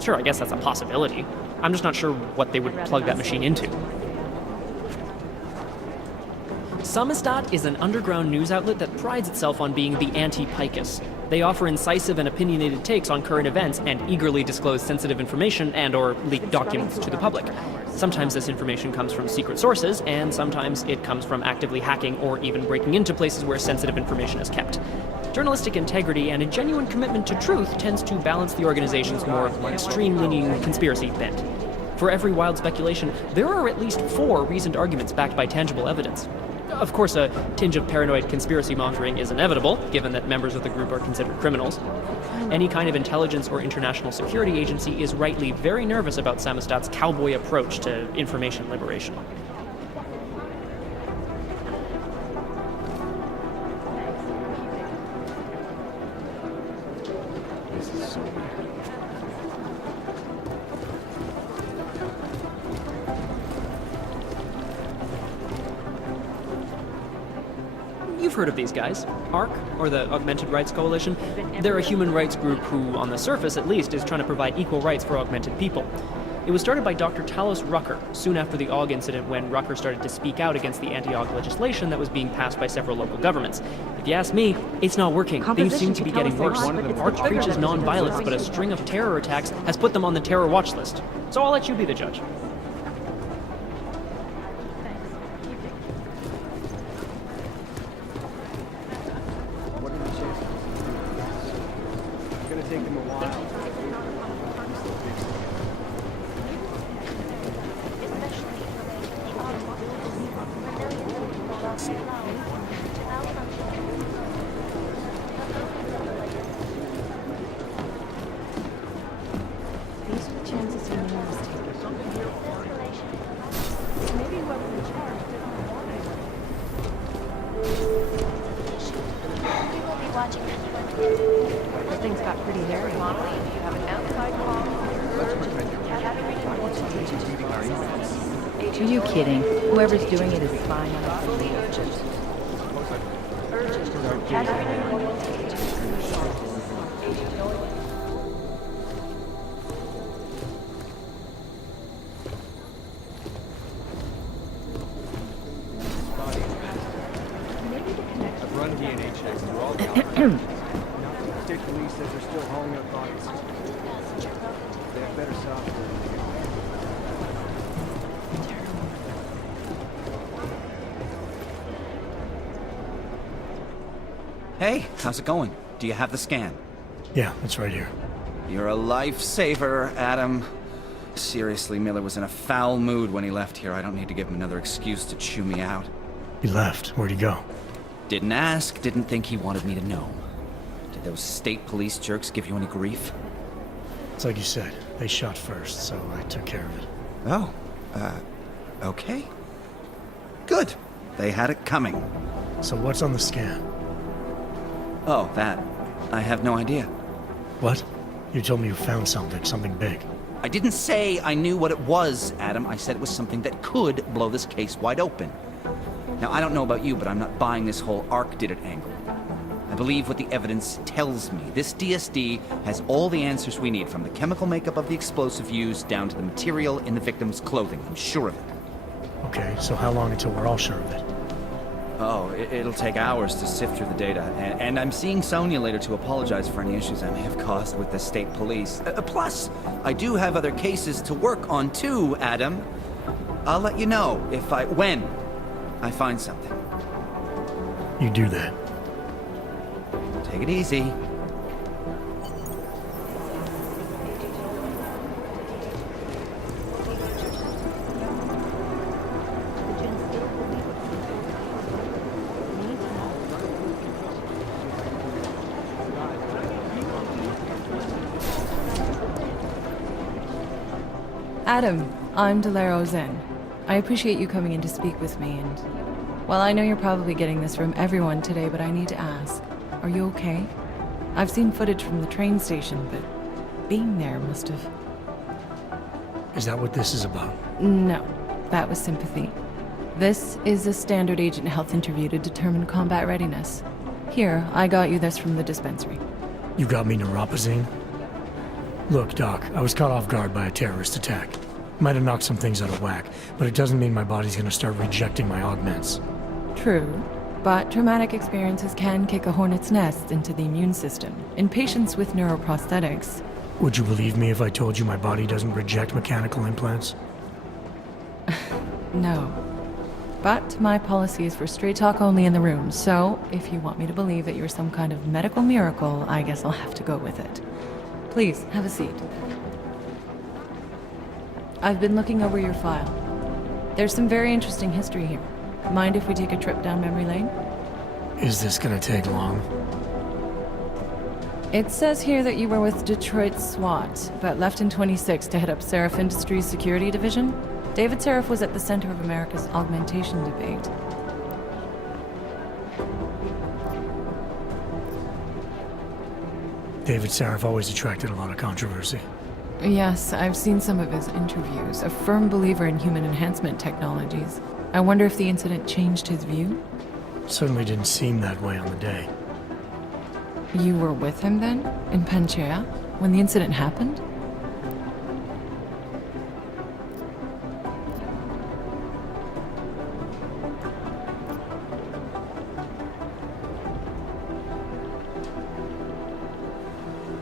Sure, I guess that's a possibility. I'm just not sure what they would plug that machine into. Samizdat is an underground news outlet that prides itself on being the anti-Picus. They offer incisive and opinionated takes on current events and eagerly disclose sensitive information and/or leak documents to the public. Sometimes this information comes from secret sources, and sometimes it comes from actively hacking or even breaking into places where sensitive information is kept. Journalistic integrity and a genuine commitment to truth tends to balance the organization's more extreme-leaning conspiracy bent. For every wild speculation, there are at least 4 reasoned arguments backed by tangible evidence. Of course, a tinge of paranoid conspiracy mongering is inevitable, given that members of the group are considered criminals. Any kind of intelligence or international security agency is rightly very nervous about Samizdat's cowboy approach to information liberation. You've heard of these guys. ARC, or the Augmented Rights Coalition. They're a human rights group who, on the surface at least, is trying to provide equal rights for augmented people. It was started by Dr. Talos Rucker, soon after the AUG incident when Rucker started to speak out against the anti-AUG legislation that was being passed by several local governments. If you ask me, it's not working. Things seem to be getting worse. ARC preaches non-violence, but a string of terror attacks has put them on the terror watch list. So I'll let you be the judge. watching the UN. This thing's got pretty hairy. Molly, if you have an outside call, Let's pretend you're Are you kidding? Whoever's doing it is spying on us. fully urgent. Urgent. Category reporting to agent. Agent Nolan. I've run DNA checks through all the State police says they're still hauling out bodies. They have better software. Hey, how's it going? Do you have the scan? Yeah, it's right here. You're a lifesaver, Adam. Seriously, Miller was in a foul mood when he left here. I don't need to give him another excuse to chew me out. He left. Where'd he go? Didn't ask, didn't think he wanted me to know. Did those state police jerks give you any grief? It's like you said. They shot first, so I took care of it. Oh, okay. Good. They had it coming. So what's on the scan? Oh, that. I have no idea. What? You told me you found something big. I didn't say I knew what it was, Adam. I said it was something that could blow this case wide open. Now, I don't know about you, but I'm not buying this whole Ark did it angle. I believe what the evidence tells me. This DSD has all the answers we need, from the chemical makeup of the explosive used down to the material in the victim's clothing. I'm sure of it. Okay, so how long until we're all sure of it? Oh, it'll take hours to sift through the data, and I'm seeing Sonia later to apologize for any issues I may have caused with the state police. Plus, I do have other cases to work on too, Adam. I'll let you know when I find something. You do that. Take it easy. Adam, I'm Delaro Zen. I appreciate you coming in to speak with me, and... well, I know you're probably getting this from everyone today, but I need to ask. Are you okay? I've seen footage from the train station, but being there must have... Is that what this is about? No, that was sympathy. This is a standard agent health interview to determine combat readiness. Here, I got you this from the dispensary. You got me neuropazine? Look, Doc, I was caught off guard by a terrorist attack. Might have knocked some things out of whack, but it doesn't mean my body's gonna start rejecting my augments. True, but traumatic experiences can kick a hornet's nest into the immune system. In patients with neuroprosthetics... Would you believe me if I told you my body doesn't reject mechanical implants? No. But my policy is for straight talk only in the room, so if you want me to believe that you're some kind of medical miracle, I guess I'll have to go with it. Please, have a seat. I've been looking over your file. There's some very interesting history here. Mind if we take a trip down memory lane? Is this gonna take long? It says here that you were with Detroit SWAT, but left in 26 to head up Seraph Industries' security division. David Seraph was at the center of America's augmentation debate. David Seraph always attracted a lot of controversy. Yes, I've seen some of his interviews. A firm believer in human enhancement technologies. I wonder if the incident changed his view? Certainly didn't seem that way on the day. You were with him then? In Panchea? When the incident happened?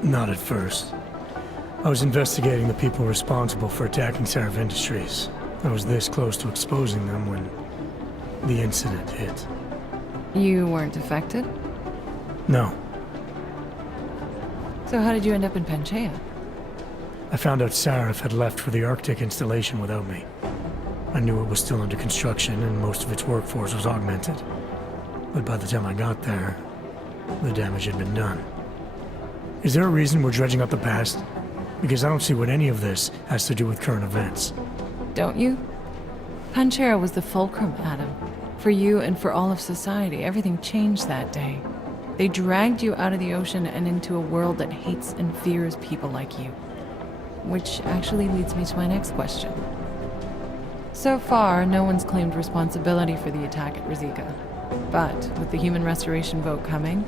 Not at first. I was investigating the people responsible for attacking Seraph Industries. I was this close to exposing them when the incident hit. You weren't affected? No. So how did you end up in Panchea? I found out Seraph had left for the Arctic installation without me. I knew it was still under construction and most of its workforce was augmented. But by the time I got there, the damage had been done. Is there a reason we're dredging up the past? Because I don't see what any of this has to do with current events. Don't you? Panchea was the fulcrum, Adam. For you and for all of society, everything changed that day. They dragged you out of the ocean and into a world that hates and fears people like you. Which actually leads me to my next question. So far, no one's claimed responsibility for the attack at Rizika. But with the human restoration vote coming,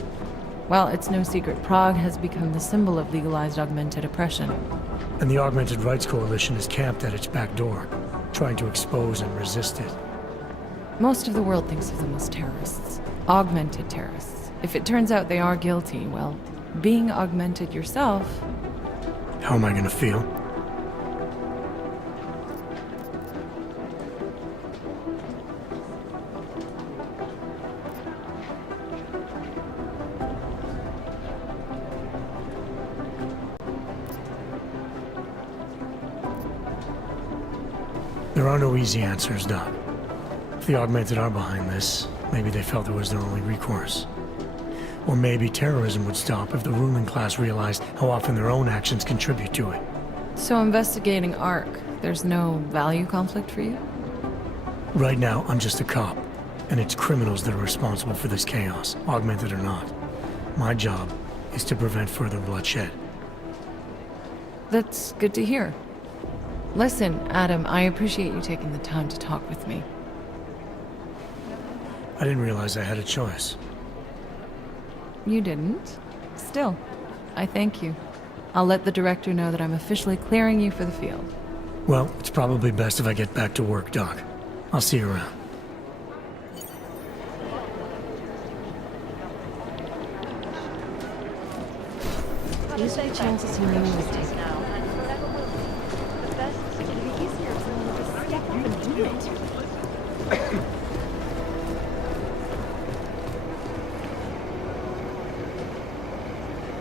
well, it's no secret Prague has become the symbol of legalized augmented oppression. And the Augmented Rights Coalition is camped at its back door, trying to expose and resist it. Most of the world thinks of them as terrorists. Augmented terrorists. If it turns out they are guilty, well, being augmented yourself... How am I gonna feel? There are no easy answers, Doc. If the Augmented are behind this, maybe they felt it was their only recourse. Or maybe terrorism would stop if the ruling class realized how often their own actions contribute to it. So investigating ARC, there's no value conflict for you? Right now, I'm just a cop, and it's criminals that are responsible for this chaos, augmented or not. My job is to prevent further bloodshed. That's good to hear. Listen, Adam, I appreciate you taking the time to talk with me. I didn't realize I had a choice. You didn't? Still, I thank you. I'll let the director know that I'm officially clearing you for the field. Well, it's probably best if I get back to work, Doc. I'll see you around. These are the chances he knew he was taking.